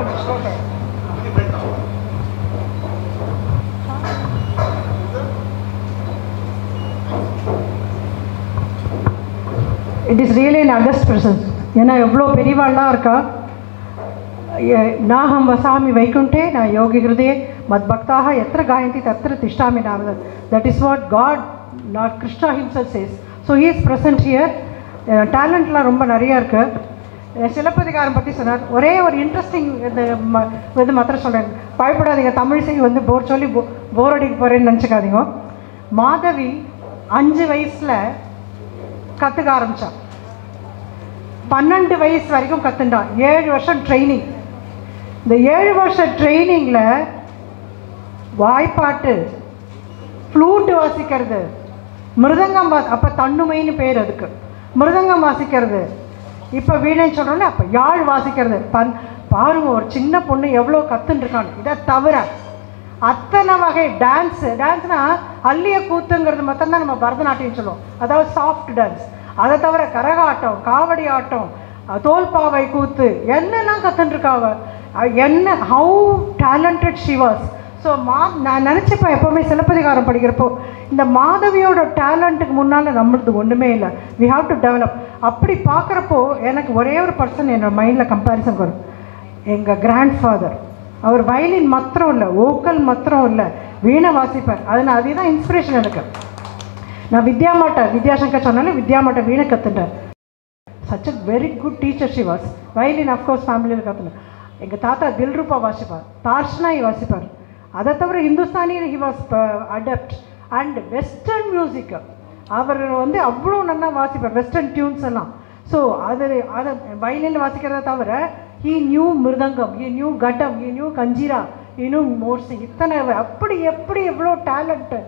is really an august presence. ஏன்னா எவ்வளோ பெரியவாள்லாம் இருக்கா. நாஹம் வசாமி வைகுண்டே நான் யோகி ஹிருதயே மத் பக்தாக எத்திர காயந்தி தத்திர திஷ்டாமி Narada. That is what God Lord Krishna himself says. So he is present here. டேலண்ட்லாம் ரொம்ப நிறையா இருக்குது. சிலப்பதிகாரம் பற்றி சொன்னார். ஒரே ஒரு இன்ட்ரெஸ்டிங் இது மாத்திரம் சொல்கிறேன். பயப்படாதீங்க, தமிழிசை வந்து போர் சொல்லி போர் அடிக்க போகிறேன்னு நினச்சிக்காதீங்க. மாதவி 5 வயசில் கற்றுக்க ஆரம்பித்தான். 12 வயசு வரைக்கும் கற்றுண்டான். 7 வருஷம் ட்ரைனிங். இந்த 7 வருஷம் ட்ரைனிங்கில் வாய்ப்பாட்டு, ஃப்ளூட்டு வாசிக்கிறது, மிருதங்கம் அப்போ தன்னுமைன்னு பேர் அதுக்கு, மிருதங்கம் வாசிக்கிறது, இப்போ வீணைன்னு சொல்கிறோன்னே அப்போ யாழ் வாசிக்கிறது. பாருங்க ஒரு சின்ன பொண்ணு எவ்வளோ கற்றுன்ட்ருக்கான்னு. இதை தவிர அத்தனை வகை டான்ஸ்னால் அள்ளிய கூத்துங்கிறது மட்டும்தான் நம்ம பரதநாட்டியம் சொல்லுவோம், அதாவது சாஃப்ட் டான்ஸ். அதை தவிர கரகாட்டம், காவடி ஆட்டம், தோல்பாவை கூத்து என்னெல்லாம் கற்றுன்ட்ருக்காவ. என்ன how talented she was. So நான் நினச்சிப்பேன் எப்போவுமே சிலப்பதிகாரம் படிக்கிறப்போ இந்த மாதவியோட டேலண்ட்டுக்கு முன்னால் நம்மளுக்கு ஒன்றுமே இல்லை. We have to develop. அப்படி பார்க்குறப்போ எனக்கு ஒரே ஒரு பர்சன் என்னோடய மைண்டில் கம்பேரிசன் வரும். எங்கள் கிராண்ட் ஃபாதர். அவர் வயலின் மாத்திரம் இல்லை, ஓக்கல் மாத்திரம் இல்லை, வீணை வாசிப்பார். அதனால் அதுதான் இன்ஸ்பிரேஷன் எனக்கு. நான் வித்யாசங்கர் சொன்னாலும் வித்யாமாட்ட வீணை கற்றுட்டேன். Such a very good teacher she was. Violin of course ஃபேமிலியில் கற்றுனேன். எங்கள் தாத்தா தில்ரூபா வாசிப்பார், தார்ஷ்னாய் வாசிப்பார். அதை தவிர Hindustani he was adept. And western music அவர் வந்து அவ்வளோ நல்லா வாசிப்பார், வெஸ்டர்ன் டியூன்ஸ் எல்லாம். ஸோ அதை வயலினில் வாசிக்கிறத தவிர he knew mridangam, he knew ghatam, he knew kanjira, he knew morsing. இத்தனை அப்படி எப்படி எவ்வளோ டேலண்ட்டு.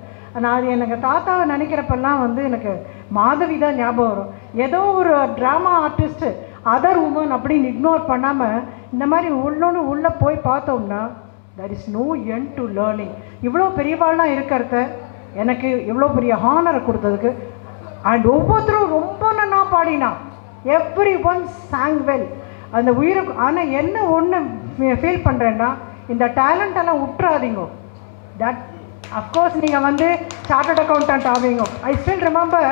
நான் அது எனக்கு தாத்தாவை நினைக்கிறப்பெல்லாம் வந்து எனக்கு மாதவி தான் ஞாபகம் வரும். ஏதோ ஒரு ட்ராமா ஆர்டிஸ்ட்டு அதர் உமன் அப்படின்னு இக்னோர் பண்ணாமல் இந்த மாதிரி உள்ளே போய் பார்த்தோம்னா there is no end to learning. இவ்வளோ பெரியவாள்லாம் இருக்கிறத எனக்கு இவ்வளோ பெரிய ஹானரை கொடுத்ததுக்கு. அண்ட் ஒவ்வொருத்தரும் ரொம்ப நல்லா பாடினா. Every one song well. அந்த உயிருக்கு. ஆனால் என்ன ஒன்று ஃபீல் பண்ணுறேன்னா இந்த டேலண்டெல்லாம் விட்டுறாதீங்க. தட் அஃப்கோர்ஸ் நீங்கள் வந்து சார்ட்டர்ட் அக்கௌண்டன்ட் ஆவீங்க. ஐ ஸ்டில் ரிமெம்பர்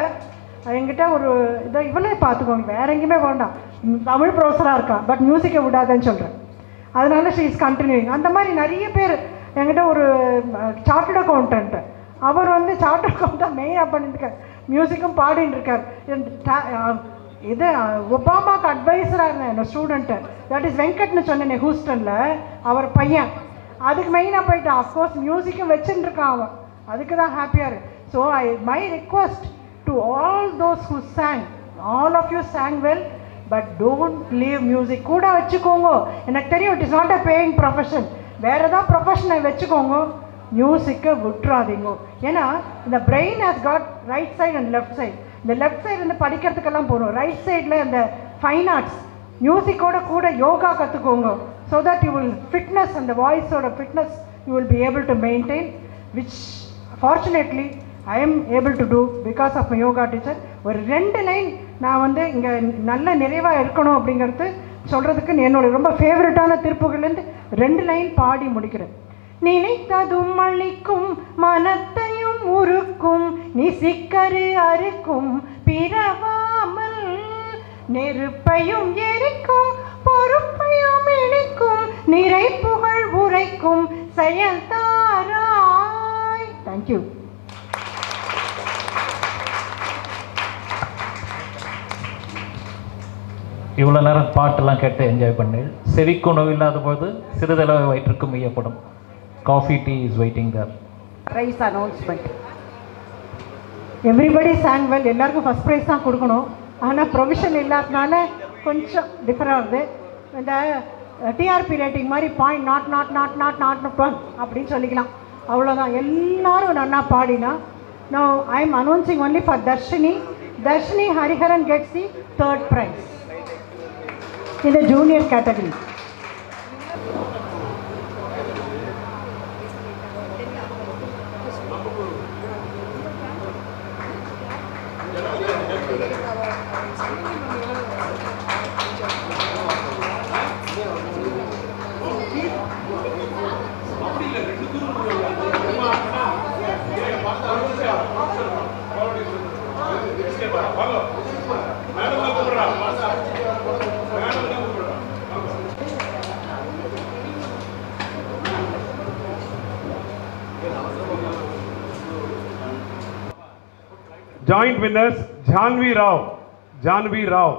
என்கிட்ட ஒரு இதை இவளே பார்த்துக்கோங்க, வேறு எங்கேயுமே வேண்டாம், தமிழ் ப்ரொஃபஸராக இருக்கா, பட் மியூசிக்கை விடாதேன்னு சொல்கிறேன். அதனால ஷீ இஸ் கண்டினியூயிங். அந்த மாதிரி நிறைய பேர் என்கிட்ட ஒரு சார்ட்டர்ட் அக்கௌண்டன்ட்டு, அவர் வந்து சார்ட்டர்ட் அக்கௌண்ட்டாக மெயினாக பண்ணிட்டுருக்கார், மியூசிக்கும் பாடின்னு இருக்கார். இது ஒபாமாவுக்கு அட்வைஸராக இருந்தேன் என்னோட ஸ்டூடெண்ட்டு. தட் இஸ் வெங்கட்னு சொன்னேன் ஹூஸ்டனில், அவர் பையன். அதுக்கு மெயினாக போயிட்டான். அஃப்கோர்ஸ் மியூசிக்கும் வச்சுட்டு இருக்கான் அவன், அதுக்கு தான் ஹாப்பியாக இருக்கு. So my request to all those who sang, all of you sang well, but don't leave music. கூட வச்சுக்கோங்க. எனக்கு தெரியும் it is not a paying profession. வேறு ஏதாவது ப்ரொஃபஷனை வச்சுக்கோங்க, மியூசிக்கை விட்டுறாதீங்க. ஏன்னா இந்த brain has got right side and left side. இந்த லெஃப்ட் சைடு வந்து படிக்கிறதுக்கெல்லாம் போகணும், ரைட் சைடில் இந்த ஃபைன் ஆர்ட்ஸ் மியூசிக்கோட கூட யோகா கற்றுக்கோங்க. So that you will fitness, அந்த வாய்ஸோட fitness you will be able to maintain, which fortunately I am able to do because of my yoga teacher. ஒரு 2 லைன் நான் வந்து இங்கே நல்ல நிறைவாக இருக்கணும் அப்படிங்கிறது சொல்கிறதுக்கு என்னோட ரொம்ப ஃபேவரட்டான திருப்புகள்லேருந்து 2 லைன் பாடி முடிக்கிறேன். நினைத்ததும் அளிக்கும், மனத்தையும் உருக்கும், நிசிக்கரு அறுக்கும், பிறவாமல் நெருப்பையும் எரிக்கும், பொறுப்பையும் இணைக்கும், நிறை புகழ் உரைக்கும் செயல்தாராய். தேங்க்யூ. இவ்வளோ நேரம் பாட்டெல்லாம் கேட்டு என்ஜாய் பண்ணேன். செவிக்கு உணவு இல்லாத போது சிறிதளவு வயிற்றுக்கும் ஈயப்படும். Coffee tea is waiting there. Prize announcement. Everybody sang well. எல்லாருக்கும் ஃபஸ்ட் ப்ரைஸ் தான் கொடுக்கணும். ஆனால் ப்ரொவிஷன் இல்லாதனால கொஞ்சம் டிஃபர் ஆகுது. இந்த டிஆர்பி ரேட்டிங் மாதிரி .0.0.0.0 அப்படின்னு சொல்லிக்கலாம். அவ்வளோதான். எல்லாரும் நல்லா பாடினா. Now I am announcing only for Darshini. Darshini Hariharan gets the 3rd prize in the junior category. Joint winners Janhvi Rao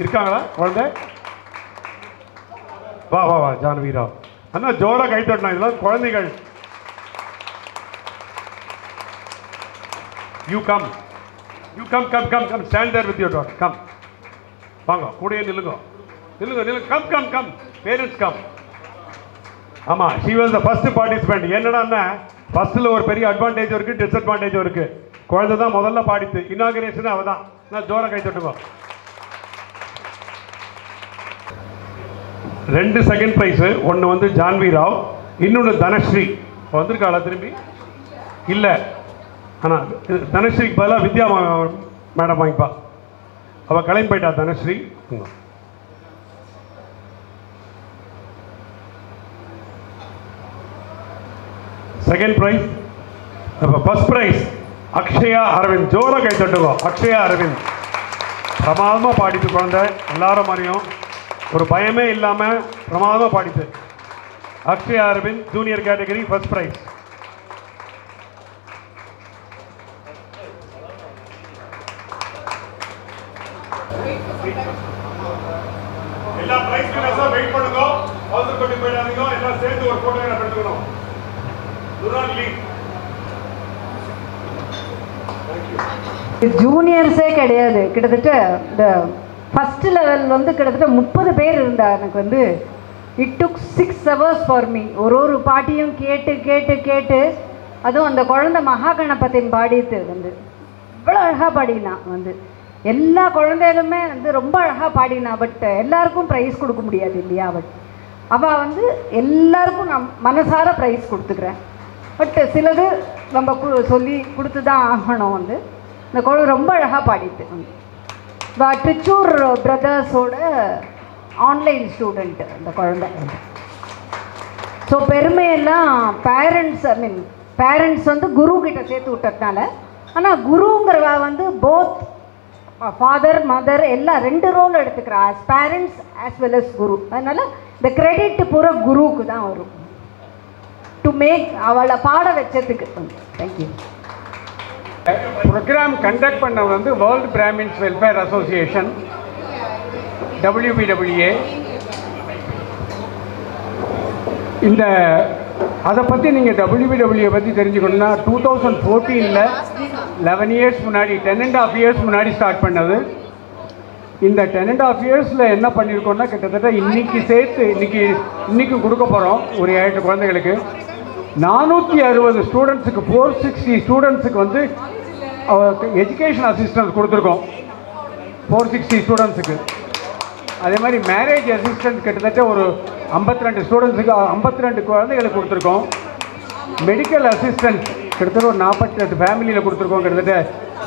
இருக்காங்களா குழந்தை? வா வா வா ஜான்வி ராவ். அண்ணா ஜோரா கை தட்டணும், இதெல்லாம் குழந்தைகள். You come stand there with your daughter. Come வாங்க, கூடயே நில்லுங்க. Come parents come. ஆமாம், she was the first participant. என்னடான்னா ஃபர்ஸ்ட்டில் ஒரு பெரிய அட்வான்டேஜும் இருக்குது, டிஸ்அட்வான்டேஜும் இருக்குது. குழந்தை தான் முதல்ல பாடித்து, இனாகரேஷன் அவள் தான். நான் ஜோரா கை தட்டுங்க. 2 செகண்ட் ப்ரைஸு. ஒன்று வந்து ஜான்வி ராவ், இன்னொன்று தனஸ்ரீ. வந்திருக்காளா திரும்பி? இல்லை, ஆனால் தனஸ்ரீக்கு பதிலாக வித்யா மேடம் வாங்கிப்பா. அவள் கிளம்பி போயிட்டா Dhanashree. Second prize. First prize Akshaya Aravind. ஜோரா கை தட்டுங்க. அக்ஷயா அரவிந்த் பிரமாதமாக பாடித்து குழந்தை, எல்லாரும் மாதிரியும் ஒரு பயமே இல்லாமல் பிரமாதமாக பாடித்து. Akshaya Aravind junior category first prize. எல்லா பிரைஸ் வின்னர்ஸும் வெயிட் பண்ணுங்க. அவசரப்பட்டு போயிடாதீங்க. எல்லாம் சேர்ந்து ஒரு போட்டோகிராஃப் எடுத்துக்கணும். ஜூனியர்ஸே கிடையாது, கிட்டத்தட்ட இந்த ஃபஸ்ட் லெவல் வந்து கிட்டத்தட்ட 30 பேர் இருந்தா. எனக்கு வந்து it took 6 hours for me. ஒரு பாட்டியும் கேட்டு அதுவும் அந்த குழந்தை மகாகணபதியின் பாடிட்டு வந்து இவ்வளோ அழகாக பாடினா. வந்து எல்லா குழந்தைகளுமே வந்து ரொம்ப அழகாக பாடினா. பட் எல்லாருக்கும் ப்ரைஸ் கொடுக்க முடியாது இல்லையா? பட் அவள் வந்து எல்லாருக்கும் நான் மனசார ப்ரைஸ் கொடுத்துக்கிறேன். பட் சிலது நம்ம சொல்லி கொடுத்து தான் ஆகணும். வந்து இந்த குழந்தை ரொம்ப அழகாக பாடிட்டு வந்து ட்ரிச்சூர் பிரதர்ஸோட ஆன்லைன் ஸ்டூடெண்ட்டு அந்த குழந்தை. ஸோ பெருமையெல்லாம் பேரண்ட்ஸ் வந்து குரு கிட்ட சேர்த்து விட்டதுனால. ஆனால் குருங்கிறவ வந்து போத் ஃபாதர் மதர் எல்லாம் 2 ரோல் எடுத்துக்கிறா, as parents as well as guru. அதனால் இந்த கிரெடிட் பூரா குருவுக்கு தான் வரும், டு மேக் அவளை பாட வச்சதுக்கு. தேங்க்யூ. ப்ரோக்ராம் கண்டக்ட் பண்ண வந்து world Brahmins welfare association, WBWA. இந்த அதை பற்றி நீங்கள் WBWA பற்றி தெரிஞ்சுக்கணுன்னா 2014 11 years முன்னாடி 10.5 years முன்னாடி ஸ்டார்ட் பண்ணது. இந்த 10.5 years என்ன பண்ணியிருக்கோம்னா கிட்டத்தட்ட இன்றைக்கி சேர்த்து இன்றைக்கி கொடுக்க போகிறோம் ஒரு 7 குழந்தைகளுக்கு 460 ஸ்டூடெண்ட்ஸுக்கு 460 ஸ்டூடெண்ட்ஸுக்கு வந்து எஜுகேஷன் அசிஸ்டன்ஸ் கொடுத்துருக்கோம் 460 ஸ்டூடெண்ட்ஸுக்கு. அதே மாதிரி மேரேஜ் அசிஸ்டன்ஸ் கிட்டத்தட்ட ஒரு 52 ஸ்டூடெண்ட்ஸுக்கு 52 குழந்தைகளுக்கு கொடுத்துருக்கோம். மெடிக்கல் அசிஸ்டன்ஸ் கிட்டத்தட்ட ஒரு 48 ஃபேமிலியில் கொடுத்துருக்கோம், கிட்டத்தட்ட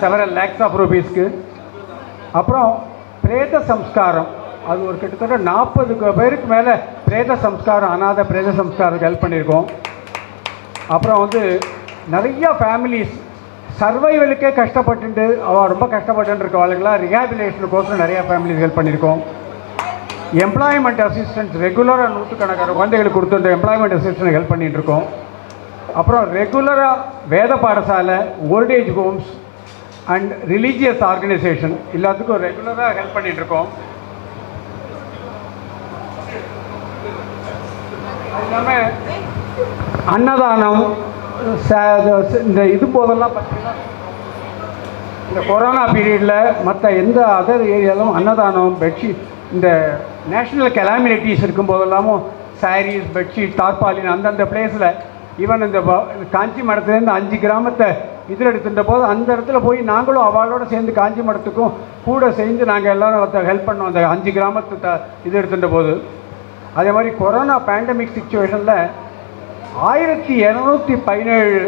செவரல் லேக்ஸ் ஆஃப் ரூபீஸ்க்கு. அப்புறம் பிரேத சம்ஸ்காரம், அது ஒரு கிட்டத்தட்ட 40 பேருக்கு மேலே பிரேத சம்ஸ்காரம், அநாத பிரேத சம்ஸ்காரத்துக்கு ஹெல்ப் பண்ணியிருக்கோம். அப்புறம் வந்து நிறையா ஃபேமிலிஸ் சர்வைவலுக்கே கஷ்டப்பட்டு அவள் ரொம்ப கஷ்டப்பட்டு இருக்க அவளுக்கெல்லாம் ரிஹாபிலேஷனுக்கோசரம் நிறையா ஃபேமிலிஸ் ஹெல்ப் பண்ணியிருக்கோம். எம்ப்ளாய்மெண்ட் அசிஸ்டன்ஸ் ரெகுலராக 100கணக்கான குழந்தைகளுக்கு கொடுத்து எம்ப்ளாய்மெண்ட் அசிஸ்டன்ஸ் ஹெல்ப் பண்ணிகிட்ருக்கோம். அப்புறம் ரெகுலராக வேத பாடசாலை, old age homes and religious organisation எல்லாத்துக்கும் ரெகுலராக ஹெல்ப் பண்ணிகிட்ருக்கோம். அது இல்லாமல் அன்னதானம் இந்த இது போதெல்லாம் பார்த்தீங்கன்னா இந்த கொரோனா பீரியடில் மற்ற எந்த அதர் ஏரியாலும் அன்னதானம், பெட்ஷீட், இந்த நேஷ்னல் கெலாமினிட்டிஸ் இருக்கும்போதெல்லாமும் சாரீஸ், பெட்ஷீட், தார்பாலின் அந்தந்த பிளேஸில் ஈவன் இந்த காஞ்சி மடத்துலேருந்து 5 கிராமத்தை இதில் எடுத்துட்ட போது அந்த இடத்துல போய் நாங்களும் அவளோட சேர்ந்து காஞ்சி மடத்துக்கும் கூட சேர்ந்து நாங்கள் எல்லோரும் ஹெல்ப் பண்ணோம் அந்த 5 கிராமத்தை இது எடுத்துட்ட போது. அதே மாதிரி கொரோனா பேண்டமிக் சுச்சுவேஷனில் 1217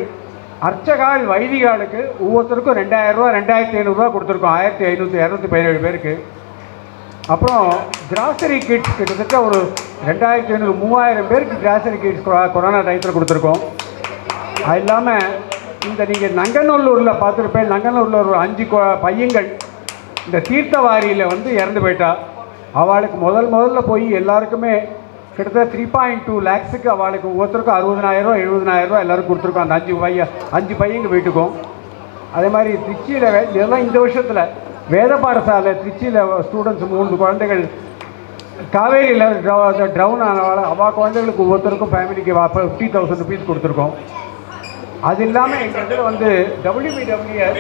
அர்ச்சகால் வைதிகாலுக்கு ஒவ்வொருத்தருக்கும் 2000 ரூபா 2500 ரூபா கொடுத்துருக்கோம், 1517 பேருக்கு. அப்புறம் கிராசரி கிட்ஸ் கிட்டத்தட்ட ஒரு 2500 3000 பேருக்கு கிராசரி கிட்ஸ் கொரோனா டயத்தில் கொடுத்துருக்கோம். அது இல்லாமல் இந்த நீங்கள் நங்கநல்லூரில் பார்த்துருப்பேன், நங்கநல்லூரில் ஒரு 5 பையங்கள் இந்த தீர்த்தவாரியில் வந்து இறந்து போயிட்டா. அவளுக்கு முதல்ல போய் எல்லாருக்குமே கிட்டத்தட்ட 3.2 lakhs அவளுக்கு ஒவ்வொருத்தருக்கும் 60,000 70,000 எல்லோரும் கொடுத்துருக்கோம். அந்த 5 பையங்க வீட்டுக்கும். அதே மாதிரி திருச்சியில் இதெல்லாம் இந்த வருஷத்தில் வேத பாடசாலை திருச்சியில் ஸ்டூடெண்ட்ஸ் 3 குழந்தைகள் காவேரியில் ட்ரவுன் ஆனவாள் அவள் குழந்தைகளுக்கு ஒவ்வொருத்தருக்கும் ஃபேமிலிக்கு 50,000 rupees கொடுத்துருக்கோம். அது இல்லாமல் எங்கள் இதில் வந்து WBWS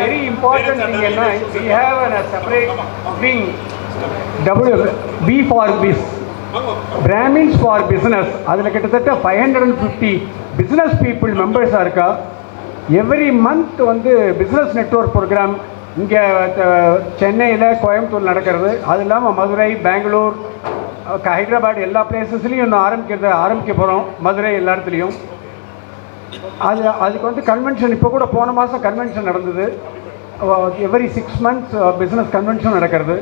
வெரி இம்பார்ட்டன்ட் திங் என்ன, we have a separate wing B for Biz, Brahmins for Business. அதில் கிட்டத்தட்ட 550 பிஸ்னஸ் பீப்புள் மெம்பர்ஸாக இருக்கா. எவ்ரி மந்த் வந்து பிஸ்னஸ் நெட்வொர்க் ப்ரோக்ராம் இங்கே சென்னையில் கோயம்புத்தூர் நடக்கிறது. அது இல்லாமல் மதுரை, பெங்களூர், ஹைதராபாத் எல்லா பிளேசஸ்லையும் இன்னும் ஆரம்பிக்க போகிறோம். மதுரை எல்லா இடத்துலையும். அதுக்கு வந்து கன்வென்ஷன் இப்போ கூட போன மாதம் கன்வென்ஷன் நடந்தது. எவ்ரி 6 months பிஸ்னஸ் கன்வென்ஷன் நடக்கிறது.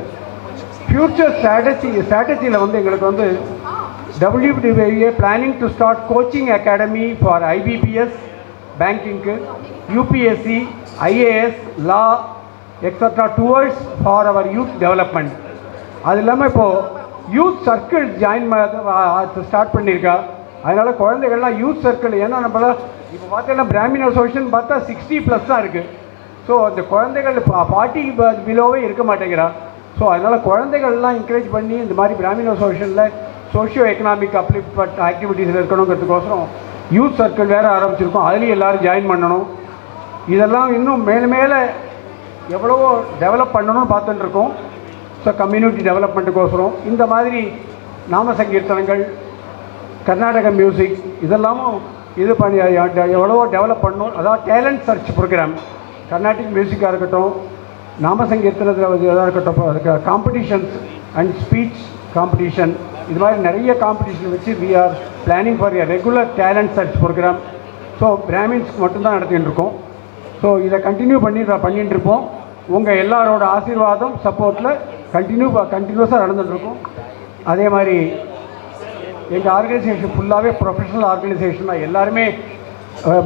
ஃப்யூச்சர் ஸ்ட்ராட்டஜியில் வந்து எங்களுக்கு வந்து WBWA planning to start coaching academy for IBPS பேங்கிங்க்கு, UPSC, IAS, law extra towards for our youth development. அது இல்லாமல் இப்போது யூத் சர்க்கிள் ஸ்டார்ட் பண்ணியிருக்கா. அதனால் குழந்தைகள்லாம் யூத் சர்க்கிள், ஏன்னா நம்மளால் இப்போ பார்த்தீங்கன்னா பிராமின் அசோசியேஷன் பார்த்தா 60+ தான் இருக்குது. ஸோ அந்த குழந்தைகள் 40 பிலோவே இருக்க மாட்டேங்கிறா. ஸோ அதனால் குழந்தைகள்லாம் என்கரேஜ் பண்ணி இந்த மாதிரி பிராமின் அசோசியேஷனில் சோஷியோ எக்கனாமிக் அப்லிஃப்ட் ஆக்டிவிட்டீஸில் இருக்கணுங்கிறதுக்கோசரம் யூத் சர்க்கிள் வேறு ஆரம்பிச்சிருக்கோம். அதுலேயும் எல்லோரும் ஜாயின் பண்ணணும். இதெல்லாம் இன்னும் மேலே எவ்வளவோ டெவலப் பண்ணணும்னு பார்த்துட்டுருக்கோம். ஸோ கம்யூனிட்டி டெவலப்மெண்ட்டுக்கோசரம் இந்த மாதிரி நாம சங்கீர்த்தனங்கள், கர்நாடக மியூசிக் இதெல்லாமும் இது பண்ணி எவ்வளவோ டெவலப் பண்ணணும். அதாவது டேலண்ட் சர்ச் ப்ரோக்ராம், கர்நாடிக் மியூசிக்காக இருக்கட்டும், நாம சங்கீர்த்தனத்தில் இதாக இருக்கட்டும், காம்படிஷன்ஸ் அண்ட் ஸ்பீச் காம்படிஷன், இது மாதிரி நிறைய காம்படிஷன் வச்சு we are planning for a regular talent search programme. So பிராமின்ஸ்க்கு மட்டும்தான் நடத்திட்டு இருக்கோம். ஸோ இதை கண்டினியூ பண்ணிட்டு இருப்போம். உங்கள் எல்லாரோட ஆசீர்வாதம் சப்போர்ட்டில் கண்டினியூஸாக நடந்துகிட்ருக்கோம். அதே மாதிரி எங்கள் ஆர்கனைசேஷன் ஃபுல்லாகவே ப்ரொஃபஷனல் ஆர்கனைசேஷன் தான். எல்லாருமே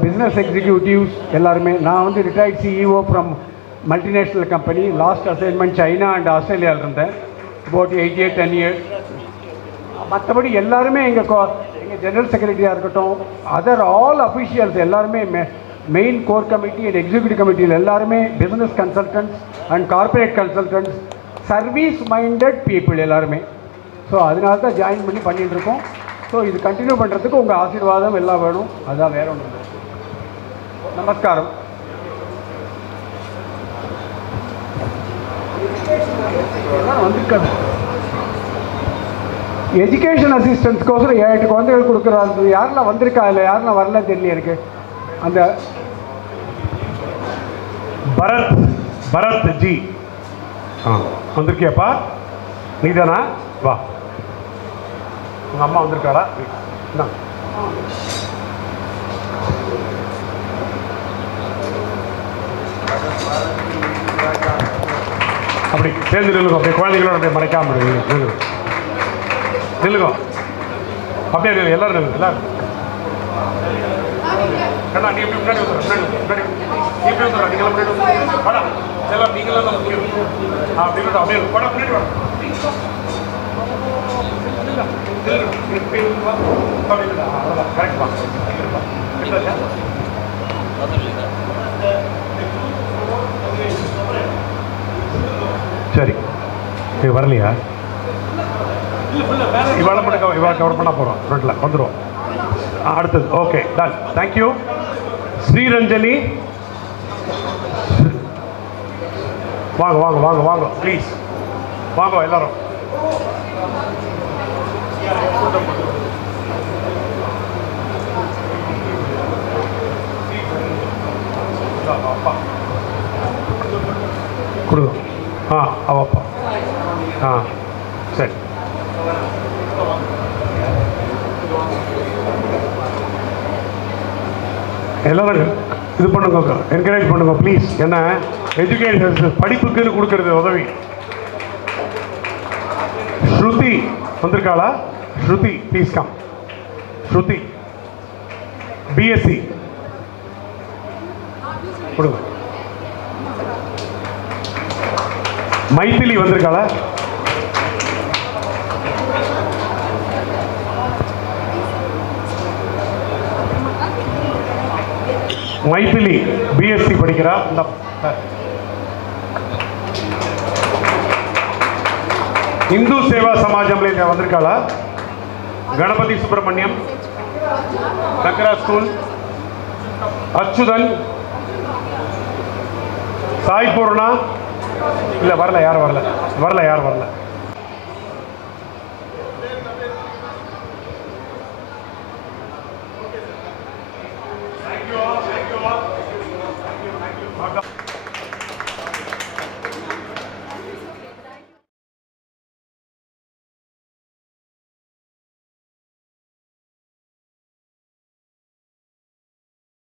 பிஸ்னஸ் எக்ஸிக்யூட்டிவ்ஸ் எல்லாருமே. நான் வந்து retired CEO from multinational company. Last assignment China and ஆஸ்திரேலியாவில் இருந்தேன். about 8-10 years. மற்றபடி எல்லாருமே எங்கள் ஜெனரல் செக்ரட்டரியாக இருக்கட்டும், அதர் ஆல் அஃபிஷியல்ஸ் எல்லாருமே main core committee and executive கமிட்டியில் எல்லாருமே business consultants and corporate consultants, service minded people எல்லாருமே. ஸோ அதனால தான் ஜாயின் பண்ணிட்டு இருக்கோம். ஸோ இது கண்டினியூ பண்ணுறதுக்கு உங்கள் ஆசீர்வாதம் எல்லாம் வேணும். அதுதான் வேற ஒன்று. நமஸ்காரம். வந்திருக்காது எஜுகேஷன் அசிஸ்டன்ஸ்க்கோசரம் 7 குழந்தைகள் கொடுக்குறாங்க. யாரெல்லாம் வந்திருக்கா இல்லை யாரெல்லாம் வரல தெரியல எனக்கு. அந்த பரத் ஜி வந்திருக்கியாப்பா? நீ தானா? வா. உங்கள் அம்மா வந்திருக்காளா? என்ன அப்படி சேர்ந்து நில்லுங்க. அப்படியே குழந்தைகளோட அப்படியே மறைக்காம நில்லுங்க. அப்படியே எல்லாரும் நில்லுங்க. எல்லாரும் கண்ணா நீ எப்படி முன்னாடி முன்னாடி நீ எப்படி வந்துடுறா? நீங்களாம் முன்னாடி வாடா. எல்லாம் நீங்களாம் தான் முக்கியம். அப்படியே அப்படியே வாடா, முன்னாடி வாடா. சரி, இது வரலையா? இவாளை மட்டும் இவாளை கவர் பண்ண போகிறோம். ஃப்ரண்ட்டில் வந்துடுவோம். அடுத்தது. Okay, ton. தேங்க்யூ. ஸ்ரீரஞ்சனி வாங்க வாங்க வாங்க வாங்க ப்ளீஸ் வாங்க எல்லாரும். கொடுங்க. அவப்பா. சரி. எல்லாரும் இது பண்ணுங்க, என்கரேஜ் பண்ணுங்க ப்ளீஸ். ஏன்னா எஜுகேஷன் படிப்புக்குன்னு கொடுக்கறது உதவி. ஸ்ருதி வந்திருக்காளா? ஸ்ருதி ப்ளீஸ் கம். ஸ்ருதி BSc கொடுங்க. மைதிலி வந்திருக்காளா? மைதிலி பிஎஸ்சி படிக்கிறா. இந்த இந்து சேவா சமாஜம்ல இங்க வந்திருக்காளா? கணபதி சுப்பிரமணியம், சங்கரா ஸ்கூல், அச்சுதன், சாய் பூர்ணா, இல்லை வரல, யாரும் வரல.